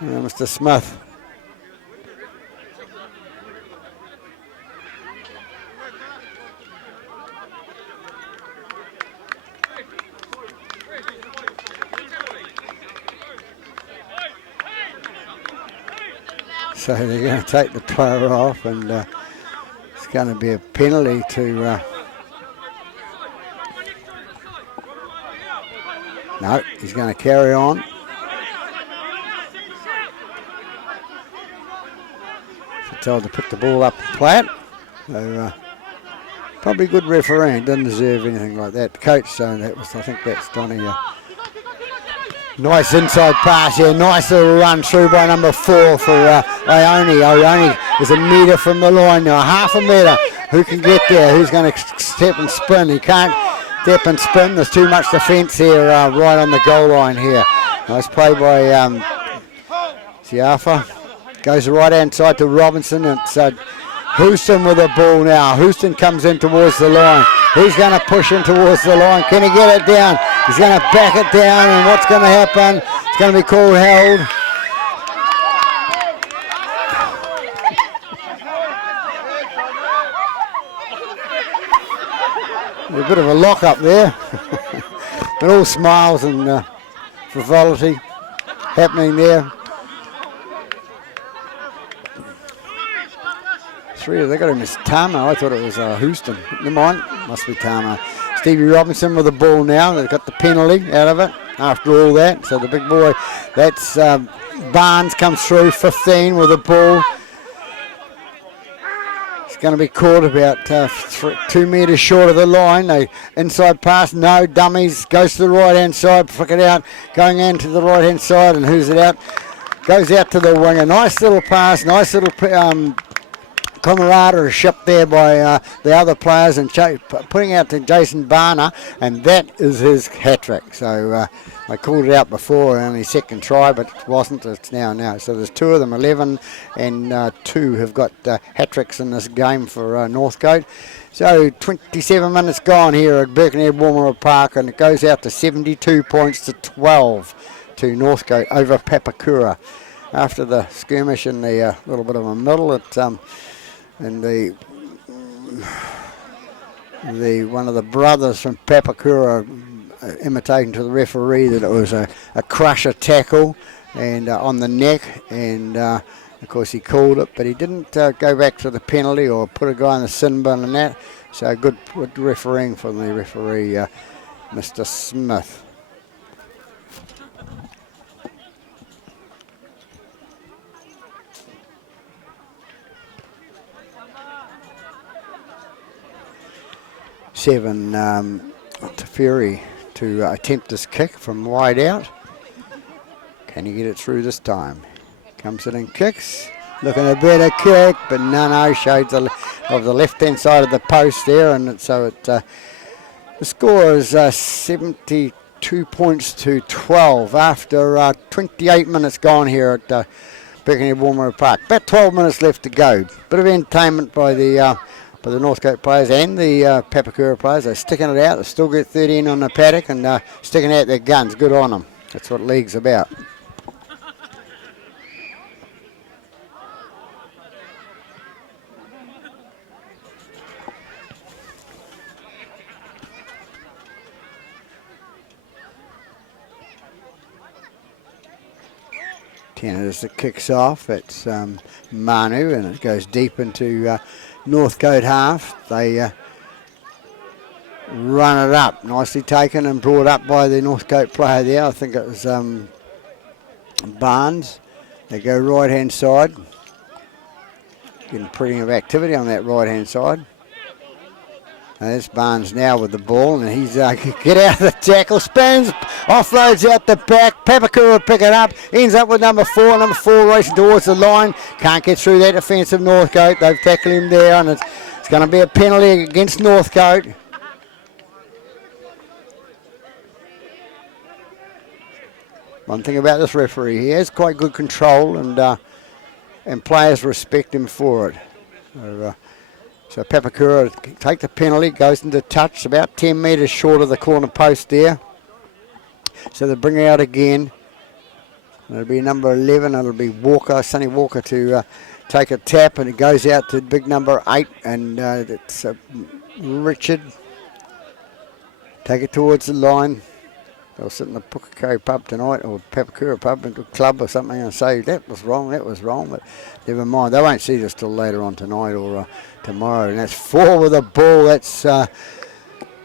Mr. Smith. So they're going to take the player off, and it's going to be a penalty to... no, he's going to carry on. So told to pick the ball up and play it. So probably good refereeing, doesn't deserve anything like that. The coach saying that was, I think that's Donnie. Nice inside pass here, nice little run through by number 4 for Ione. Ione is a metre from the line now, half a metre. Who can get there? Who's going to step and spin? He can't step and spin. There's too much defence here right on the goal line here. Nice play by Siafa. Goes the right hand side to Robinson. It's Houston with the ball now. Houston comes in towards the line. He's going to push in towards the line. Can he get it down? He's going to back it down, and what's going to happen? It's going to be called held. A bit of a lock up there. But all smiles and frivolity happening there. They got him as Tama. I thought it was Houston. Never mind, must be Tama. Stevie Robinson with the ball now. They've got the penalty out of it after all that. So the big boy, that's Barnes comes through, 15 with the ball. It's going to be caught about 2 metres short of the line. They inside pass, no dummies. Goes to the right hand side, flick it out, going into the right hand side, and who's it out? Goes out to the winger. Nice little pass, nice little camaraderie there by the other players, and putting out to Jason Barner, and that is his hat-trick. So I called it out before, only second try, but it wasn't. It's now. So there's 2 of them, 11, and 2 have got hat-tricks in this game for Northcote. So 27 minutes gone here at Birkenhead-Woomera Park, and it goes out to 72 points to 12 to Northcote over Papakura. After the skirmish in the little bit of a middle, and the one of the brothers from Papakura imitating to the referee that it was a crusher tackle and on the neck, and of course he called it, but he didn't go back to the penalty or put a guy in the sin bin and that. So good refereeing from the referee, Mr. Smith. Seven to Fury to attempt this kick from wide out. Can he get it through this time? Comes in and kicks. Looking a better kick, but no, shades of the left-hand side of the post there, and so the score is 72 points to 12 after 28 minutes gone here at Birkenhead-Woomera Park. About 12 minutes left to go. Bit of entertainment by the Northcote players and the Papakura players. They're sticking it out. They still get 13 on the paddock and sticking out their guns. Good on them. That's what league's about. 10 as it kicks off. It's Manu, and it goes deep into Northcote half. They run it up. Nicely taken and brought up by the Northcote player there. I think it was Barnes. They go right-hand side. Getting plenty of activity on that right-hand side. And there's Barnes now with the ball, and he's get out of the tackle, spins, offloads out the back. Papakura pick it up, ends up with number 4. Number 4 racing towards the line. Can't get through that defensive Northcote. They've tackled him there, and it's going to be a penalty against Northcote. One thing about this referee, he has quite good control, and players respect him for it. So Papakura take the penalty, goes into touch, about 10 metres short of the corner post there. So they bring it out again. It'll be number 11, it'll be Walker, Sonny Walker, to take a tap, and it goes out to big number 8, and it's Richard. Take it towards the line. They'll sit in the Papakura pub tonight, or Papakura pub, club or something, and say that was wrong, but never mind. They won't see this till later on tonight or tomorrow. And that's 4 with the ball. That's Siafa.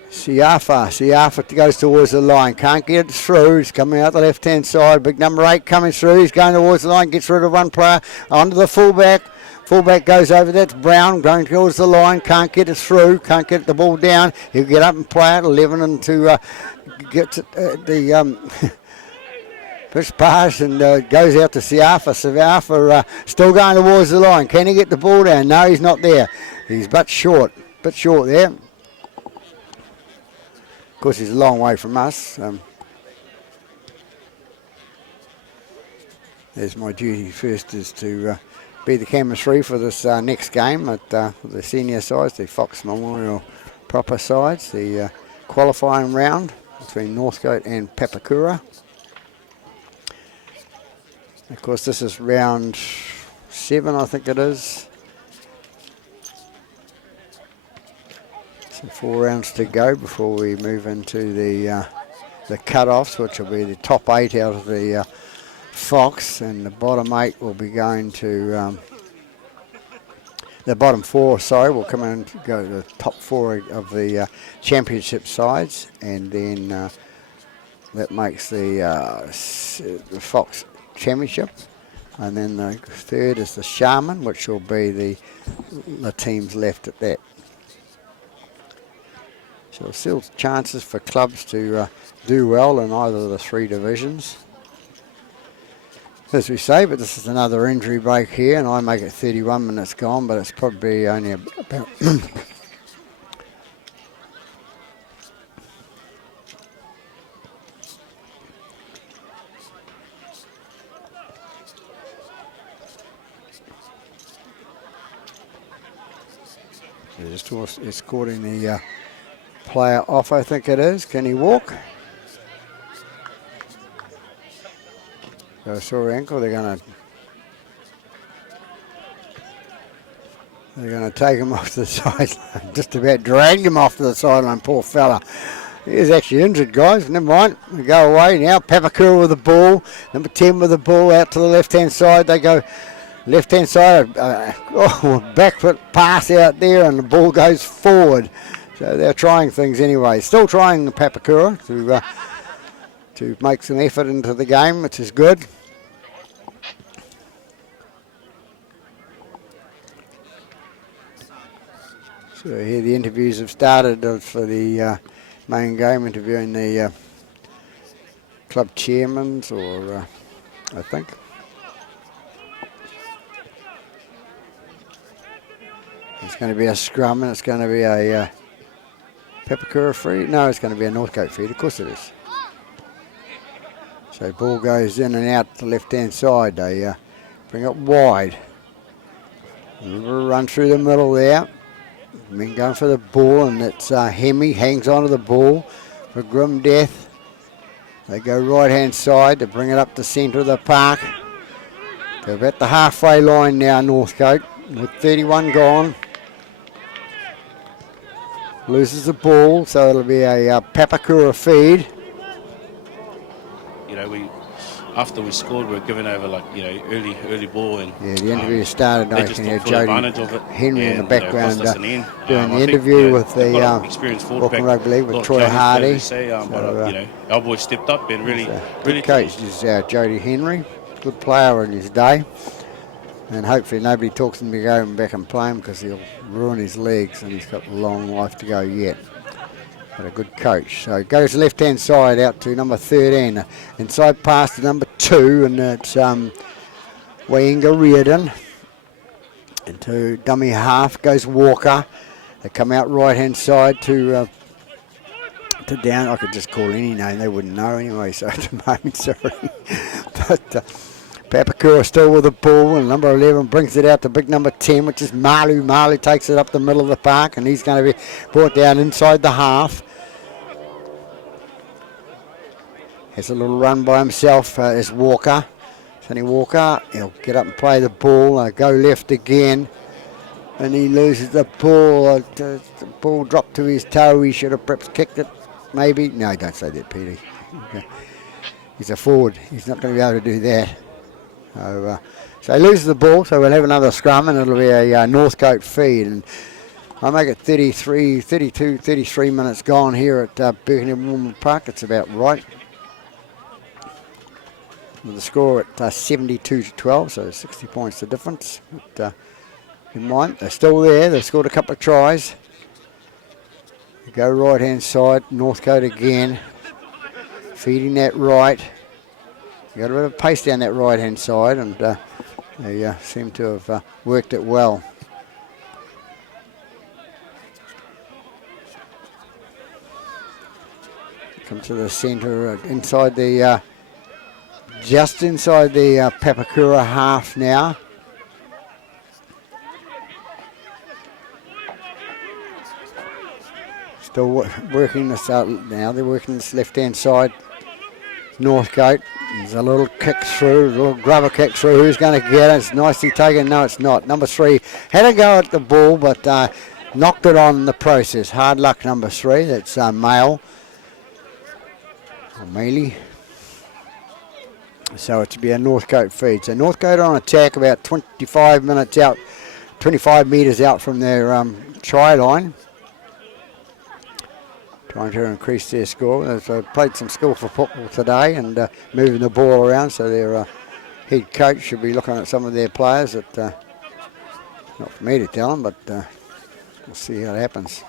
Siafa goes towards the line. Can't get it through. He's coming out the left-hand side. Big number 8 coming through. He's going towards the line. Gets rid of one player. Onto the fullback. Fullback goes over. That's Brown going towards the line. Can't get it through. Can't get the ball down. He'll get up and play it. 11 and to gets the push pass and goes out to Siafa. Siafa still going towards the line. Can he get the ball down? No, he's not there. He's but short there. Of course, he's a long way from us. There's my duty first is to be the camera 3 for this next game at the senior sides, the Fox Memorial proper sides, the qualifying round between Northcote and Papakura. Of course, this is round 7, I think it is. So 4 rounds to go before we move into the cut-offs, which will be the top 8 out of the Fox, and the bottom 8 will be going to the bottom 4. Sorry, will come in and go to the top 4 of the championship sides, and then that makes the Fox Championship, and then the 3rd is the Shaman, which will be the teams left at that. So still chances for clubs to do well in either of the 3 divisions. As we say, but this is another injury break here, and I make it 31 minutes gone, but it's probably only about just escorting the player off, I think it is. Can he walk? Got a sore ankle. They're going to take him off to the sideline. Just about dragged him off to the sideline, poor fella. He's actually injured, guys. Never mind. We go away now. Papakura with the ball. Number 10 with the ball out to the left-hand side. They go left-hand side. Back foot pass out there, and the ball goes forward. So they're trying things anyway. Still trying the Papakura to make some effort into the game, which is good. So here the interviews have started for the main game, interviewing the club chairmen, or I think. It's going to be a scrum, and it's going to be a Papakura free. No, it's going to be a Northcote feed. Of course it is. So ball goes in and out the left-hand side. They bring it wide. Run through the middle there. Men going for the ball, and it's Hemi hangs onto the ball for grim death. They go right-hand side to bring it up the centre of the park. They're about the halfway line now, Northcote, with 31 gone. Loses the ball, so it'll be a Papakura feed. You know, after we scored, we were giving over early ball, and yeah, the interview started. they just took full Jody advantage of it. Henry in the background cost us an end. doing the I think, interview with they've got the an experienced forward pack, Auckland Rugby League with a lot of Troy Canadian Hardy. players, they say, but our boys stepped up and really coach is Jody Henry, good player in his day, and hopefully nobody talks him to go back and play him because he'll ruin his legs and he's got a long life to go yet. But a good coach. So goes left hand side out to number 13. Inside pass to number 2, and it's Wainga Reardon. Into dummy half goes Walker. They come out right hand side to down. I could just call any name, they wouldn't know anyway, so at the moment, sorry. But Papakura still with the ball, and number 11 brings it out to big number 10, which is Malu. Malu takes it up the middle of the park, and he's going to be brought down inside the half. Has a little run by himself is Walker. Sonny Walker, he'll get up and play the ball, go left again, and he loses the ball. The ball dropped to his toe. He should have perhaps kicked it, maybe. No, don't say that, Petey. Okay. He's a forward. He's not going to be able to do that. So he loses the ball, so we'll have another scrum, and it'll be a Northcote feed. And I make it 33 minutes gone here at Birkenhead Park. It's about right. With the score at 72-12, so 60 points the difference. But, in mind, they're still there. They've scored a couple of tries. They go right hand side. Northcote again, feeding that right. Got a bit of pace down that right hand side, and they seem to have worked it well. Come to the centre, inside the just inside the Papakura half now. Still working this out now. They're working this left hand side. Northcote. There's a little kick through, a little grubber kick through. Who's going to get it? It's nicely taken. No, it's not. Number 3 had a go at the ball, but knocked it on in the process. Hard luck, number 3. That's Male. Or Mealy. So it's to be a Northcote feed. So Northcote on attack about 25 minutes out, 25 metres out from their try line. Trying to increase their score. They've played some skillful football today and moving the ball around, so their head coach should be looking at some of their players. That not for me to tell them, but we'll see how it happens.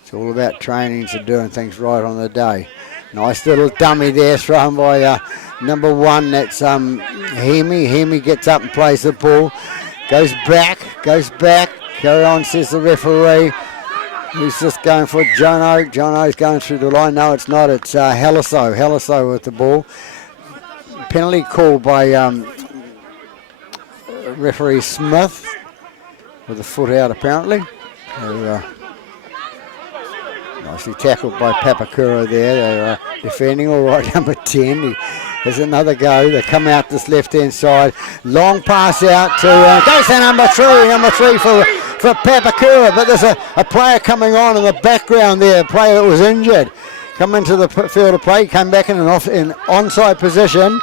It's all about trainings and doing things right on the day. Nice little dummy there thrown by number 1. That's Hemi. Hemi gets up and plays the ball. Goes back. Carry on, says the referee. He's just going for Jono. Jono's going through the line. No, it's not. It's Heliso. Heliso with the ball. Penalty called by referee Smith with a foot out apparently. So, nicely tackled by Papakura there. They're defending all right. Number 10. There's another go. They come out this left-hand side. Long pass out to goes to number 3. Number 3 for Papakura. But there's a player coming on in the background there. A player that was injured. Come into the field of play. Came back in an onside position.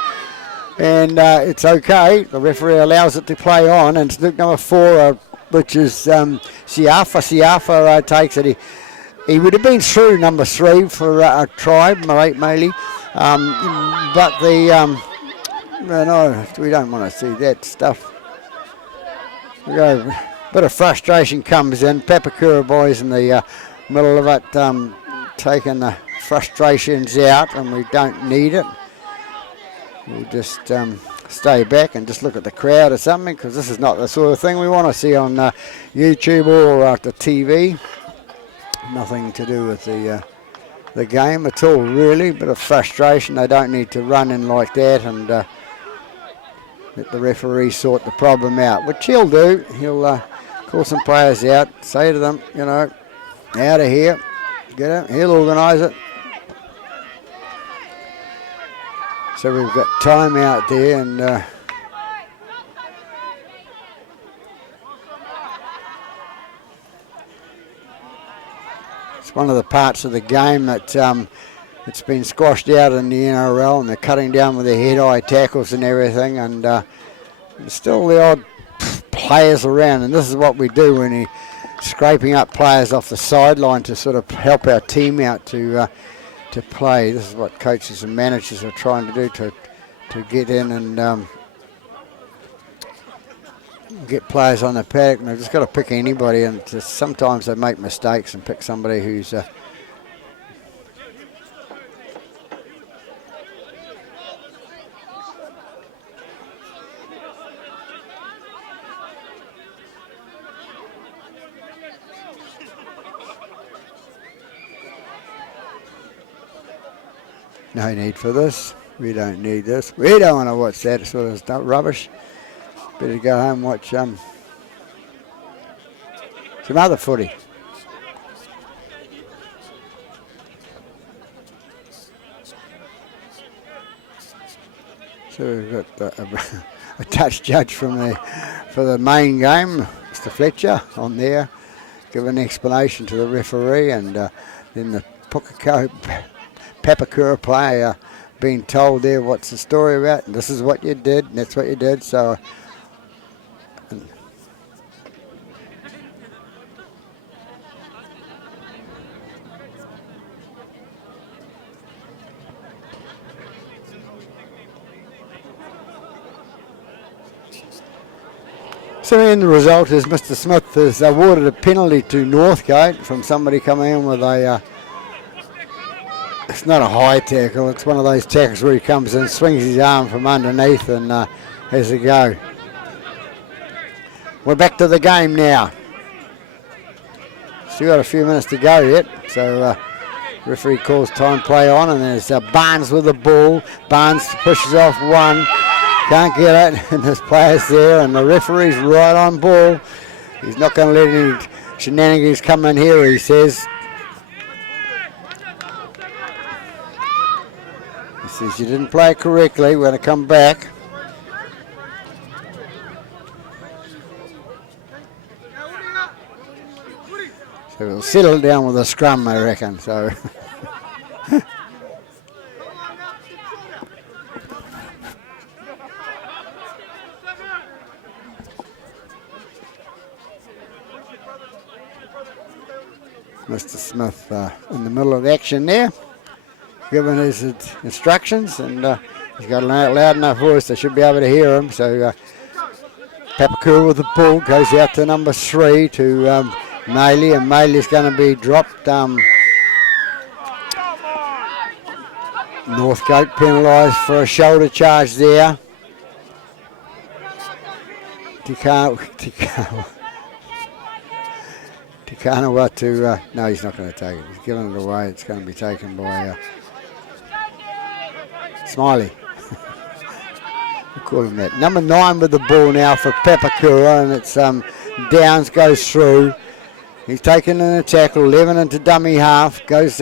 And it's okay. The referee allows it to play on. And it's number 4, which is Siafa. Siafa takes it. He would have been through number 3 for a try, Maley. But no, we don't want to see that stuff. A bit of frustration comes in. Papakura boys in the middle of it taking the frustrations out, and we don't need it. We'll just stay back and just look at the crowd or something, because this is not the sort of thing we want to see on YouTube or the TV. Nothing to do with the game at all, really. Bit of frustration. They don't need to run in like that and let the referee sort the problem out, which he'll do. He'll call some players out, say to them, out of here, get it. He'll organise it. So we've got time out there, and it's one of the parts of the game that it's been squashed out in the NRL, and they're cutting down with their head-high tackles and everything, and there's still the odd players around, and this is what we do when you're scraping up players off the sideline to sort of help our team out to play. This is what coaches and managers are trying to do to get in and get players on the paddock. And they've just got to pick anybody, and just sometimes they make mistakes and pick somebody who's no need for this. We don't need this. We don't want to watch that sort of stuff, rubbish. Better go home and watch some other footy. So we've got a touch judge for the main game, Mr. Fletcher, on there, give an explanation to the referee, and then the Papakura player being told there what's the story about, and this is what you did, and that's what you did. So then the result is Mr. Smith has awarded a penalty to Northcote from somebody coming in with a it's not a high tackle, it's one of those tackles where he comes in, swings his arm from underneath and has a go. We're back to the game now. Still got a few minutes to go yet, so referee calls time play on, and there's Barnes with the ball. Barnes pushes off one, can't get it, and there's players there, and the referee's right on ball. He's not going to let any shenanigans come in here, he says. He says, you didn't play it correctly, we're going to come back. So we'll settle down with a scrum, I reckon. So Mr. Smith in the middle of action there, giving his instructions, and he's got a loud enough voice they should be able to hear him. So Papakura with the ball goes out to number 3 to Maley, and Maley's going to be dropped. Northcote penalised for a shoulder charge there. Tikanawa to, no, he's not going to take it. He's giving it away. It's going to be taken by Smiley. We'll call him that. Number 9 with the ball now for Papakura, and it's Downs goes through. He's taken in a tackle, 11 into dummy half. They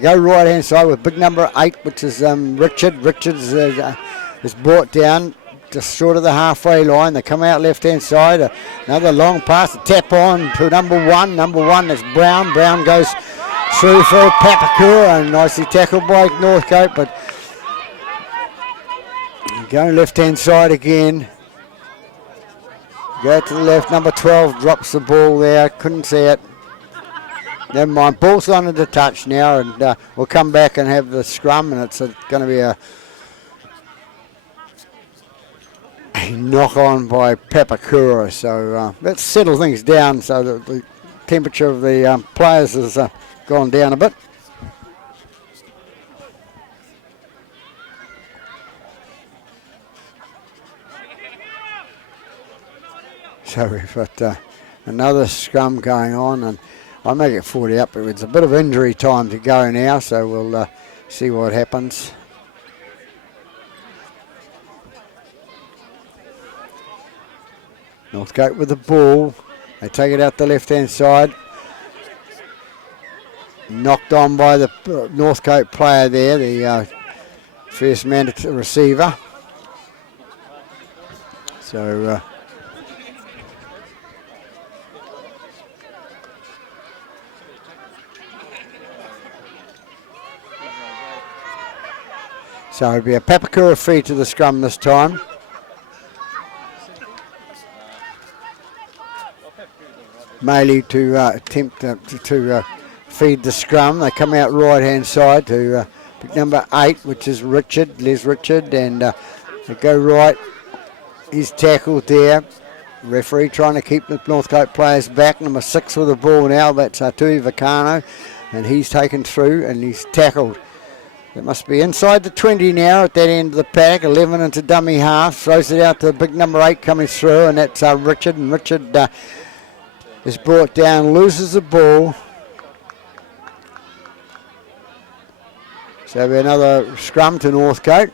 go right hand side with big number 8, which is Richard. Richards is brought down just short of the halfway line. They come out left hand side. Another long pass, a tap on to number 1. Number 1 is Brown. Brown goes through for Papakura, and nicely tackled by Northcote, but going left hand side again. Go to the left, number 12 drops the ball there, couldn't see it. Never mind, ball's under the touch now, and we'll come back and have the scrum, and it's going to be a knock on by Papakura. So let's settle things down so that the temperature of the players has gone down a bit. So we've got another scrum going on, and I make it 40 up, but it's a bit of injury time to go now, so we'll see what happens. Northcote with the ball. They take it out the left-hand side. Knocked on by the Northcote player there, the first man to receiver. So So it'll be a Papakura feed to the scrum this time. Maley to attempt to feed the scrum. They come out right hand side to pick number 8, which is Les Richard, and they go right. He's tackled there. Referee trying to keep the Northcote players back. Number 6 with the ball now. That's Tui Vicano, and he's taken through and he's tackled. It must be inside the 20 now at that end of the pack. 11 into dummy half. Throws it out to the big number 8 coming through, and that's Richard. And Richard is brought down, loses the ball. So there'll be another scrum to Northcote.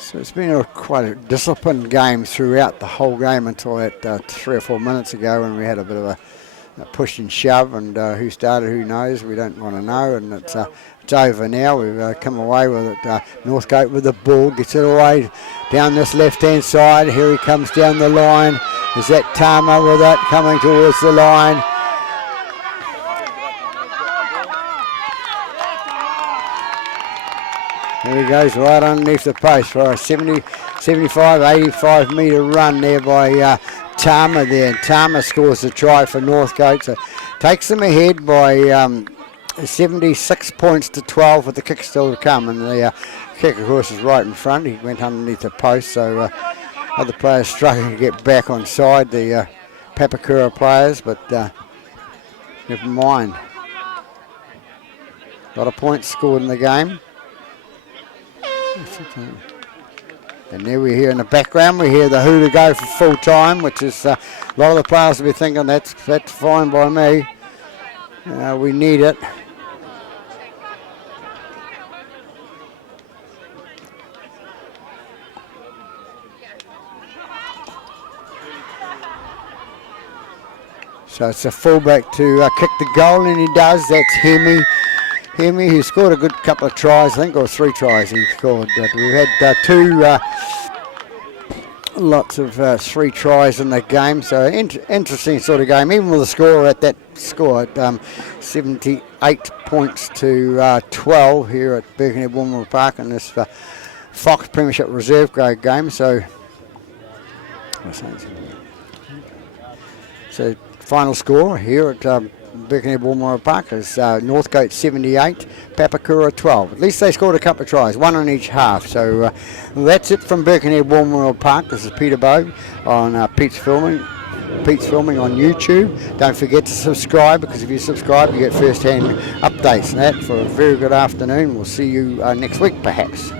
So it's been quite a disciplined game throughout the whole game until that 3 or 4 minutes ago when we had a bit of a push and shove, and who started, who knows, we don't want to know, and it's over now. We've come away with it. Northcote with the ball, gets it away down this left-hand side. Here he comes down the line. Is that Tama with it, coming towards the line? There he goes, right underneath the post for a 75, 85 metre run there by Tama there. And Tama scores the try for Northcote, so takes them ahead by 76 points to 12 with the kick still to come. And the kick, of course, is right in front. He went underneath the post, so other players struggling to get back on side, the Papakura players, but never mind. A lot of points scored in the game. And there we hear in the background, we hear the who to go for full time, which is a lot of the players will be thinking that's fine by me. We need it. So it's a fullback to kick the goal, and he does. That's Hemi. Hemi, who scored a good couple of tries, I think, or 3 tries he scored. But we've had lots of 3 tries in the game, so interesting sort of game. Even with the score at that score at 78 points to 12 here at Birkenhead Woomera Park in this Fox Premiership Reserve grade game. So final score here at Birkenhead Woomera Park is Northcote 78, Papakura 12. At least they scored a couple of tries, 1 on each half. So that's it from Birkenhead Woomera Park. This is Peter Bogue on Pete's Filming on YouTube. Don't forget to subscribe, because if you subscribe you get first-hand updates and that. For a very good afternoon. We'll see you next week perhaps.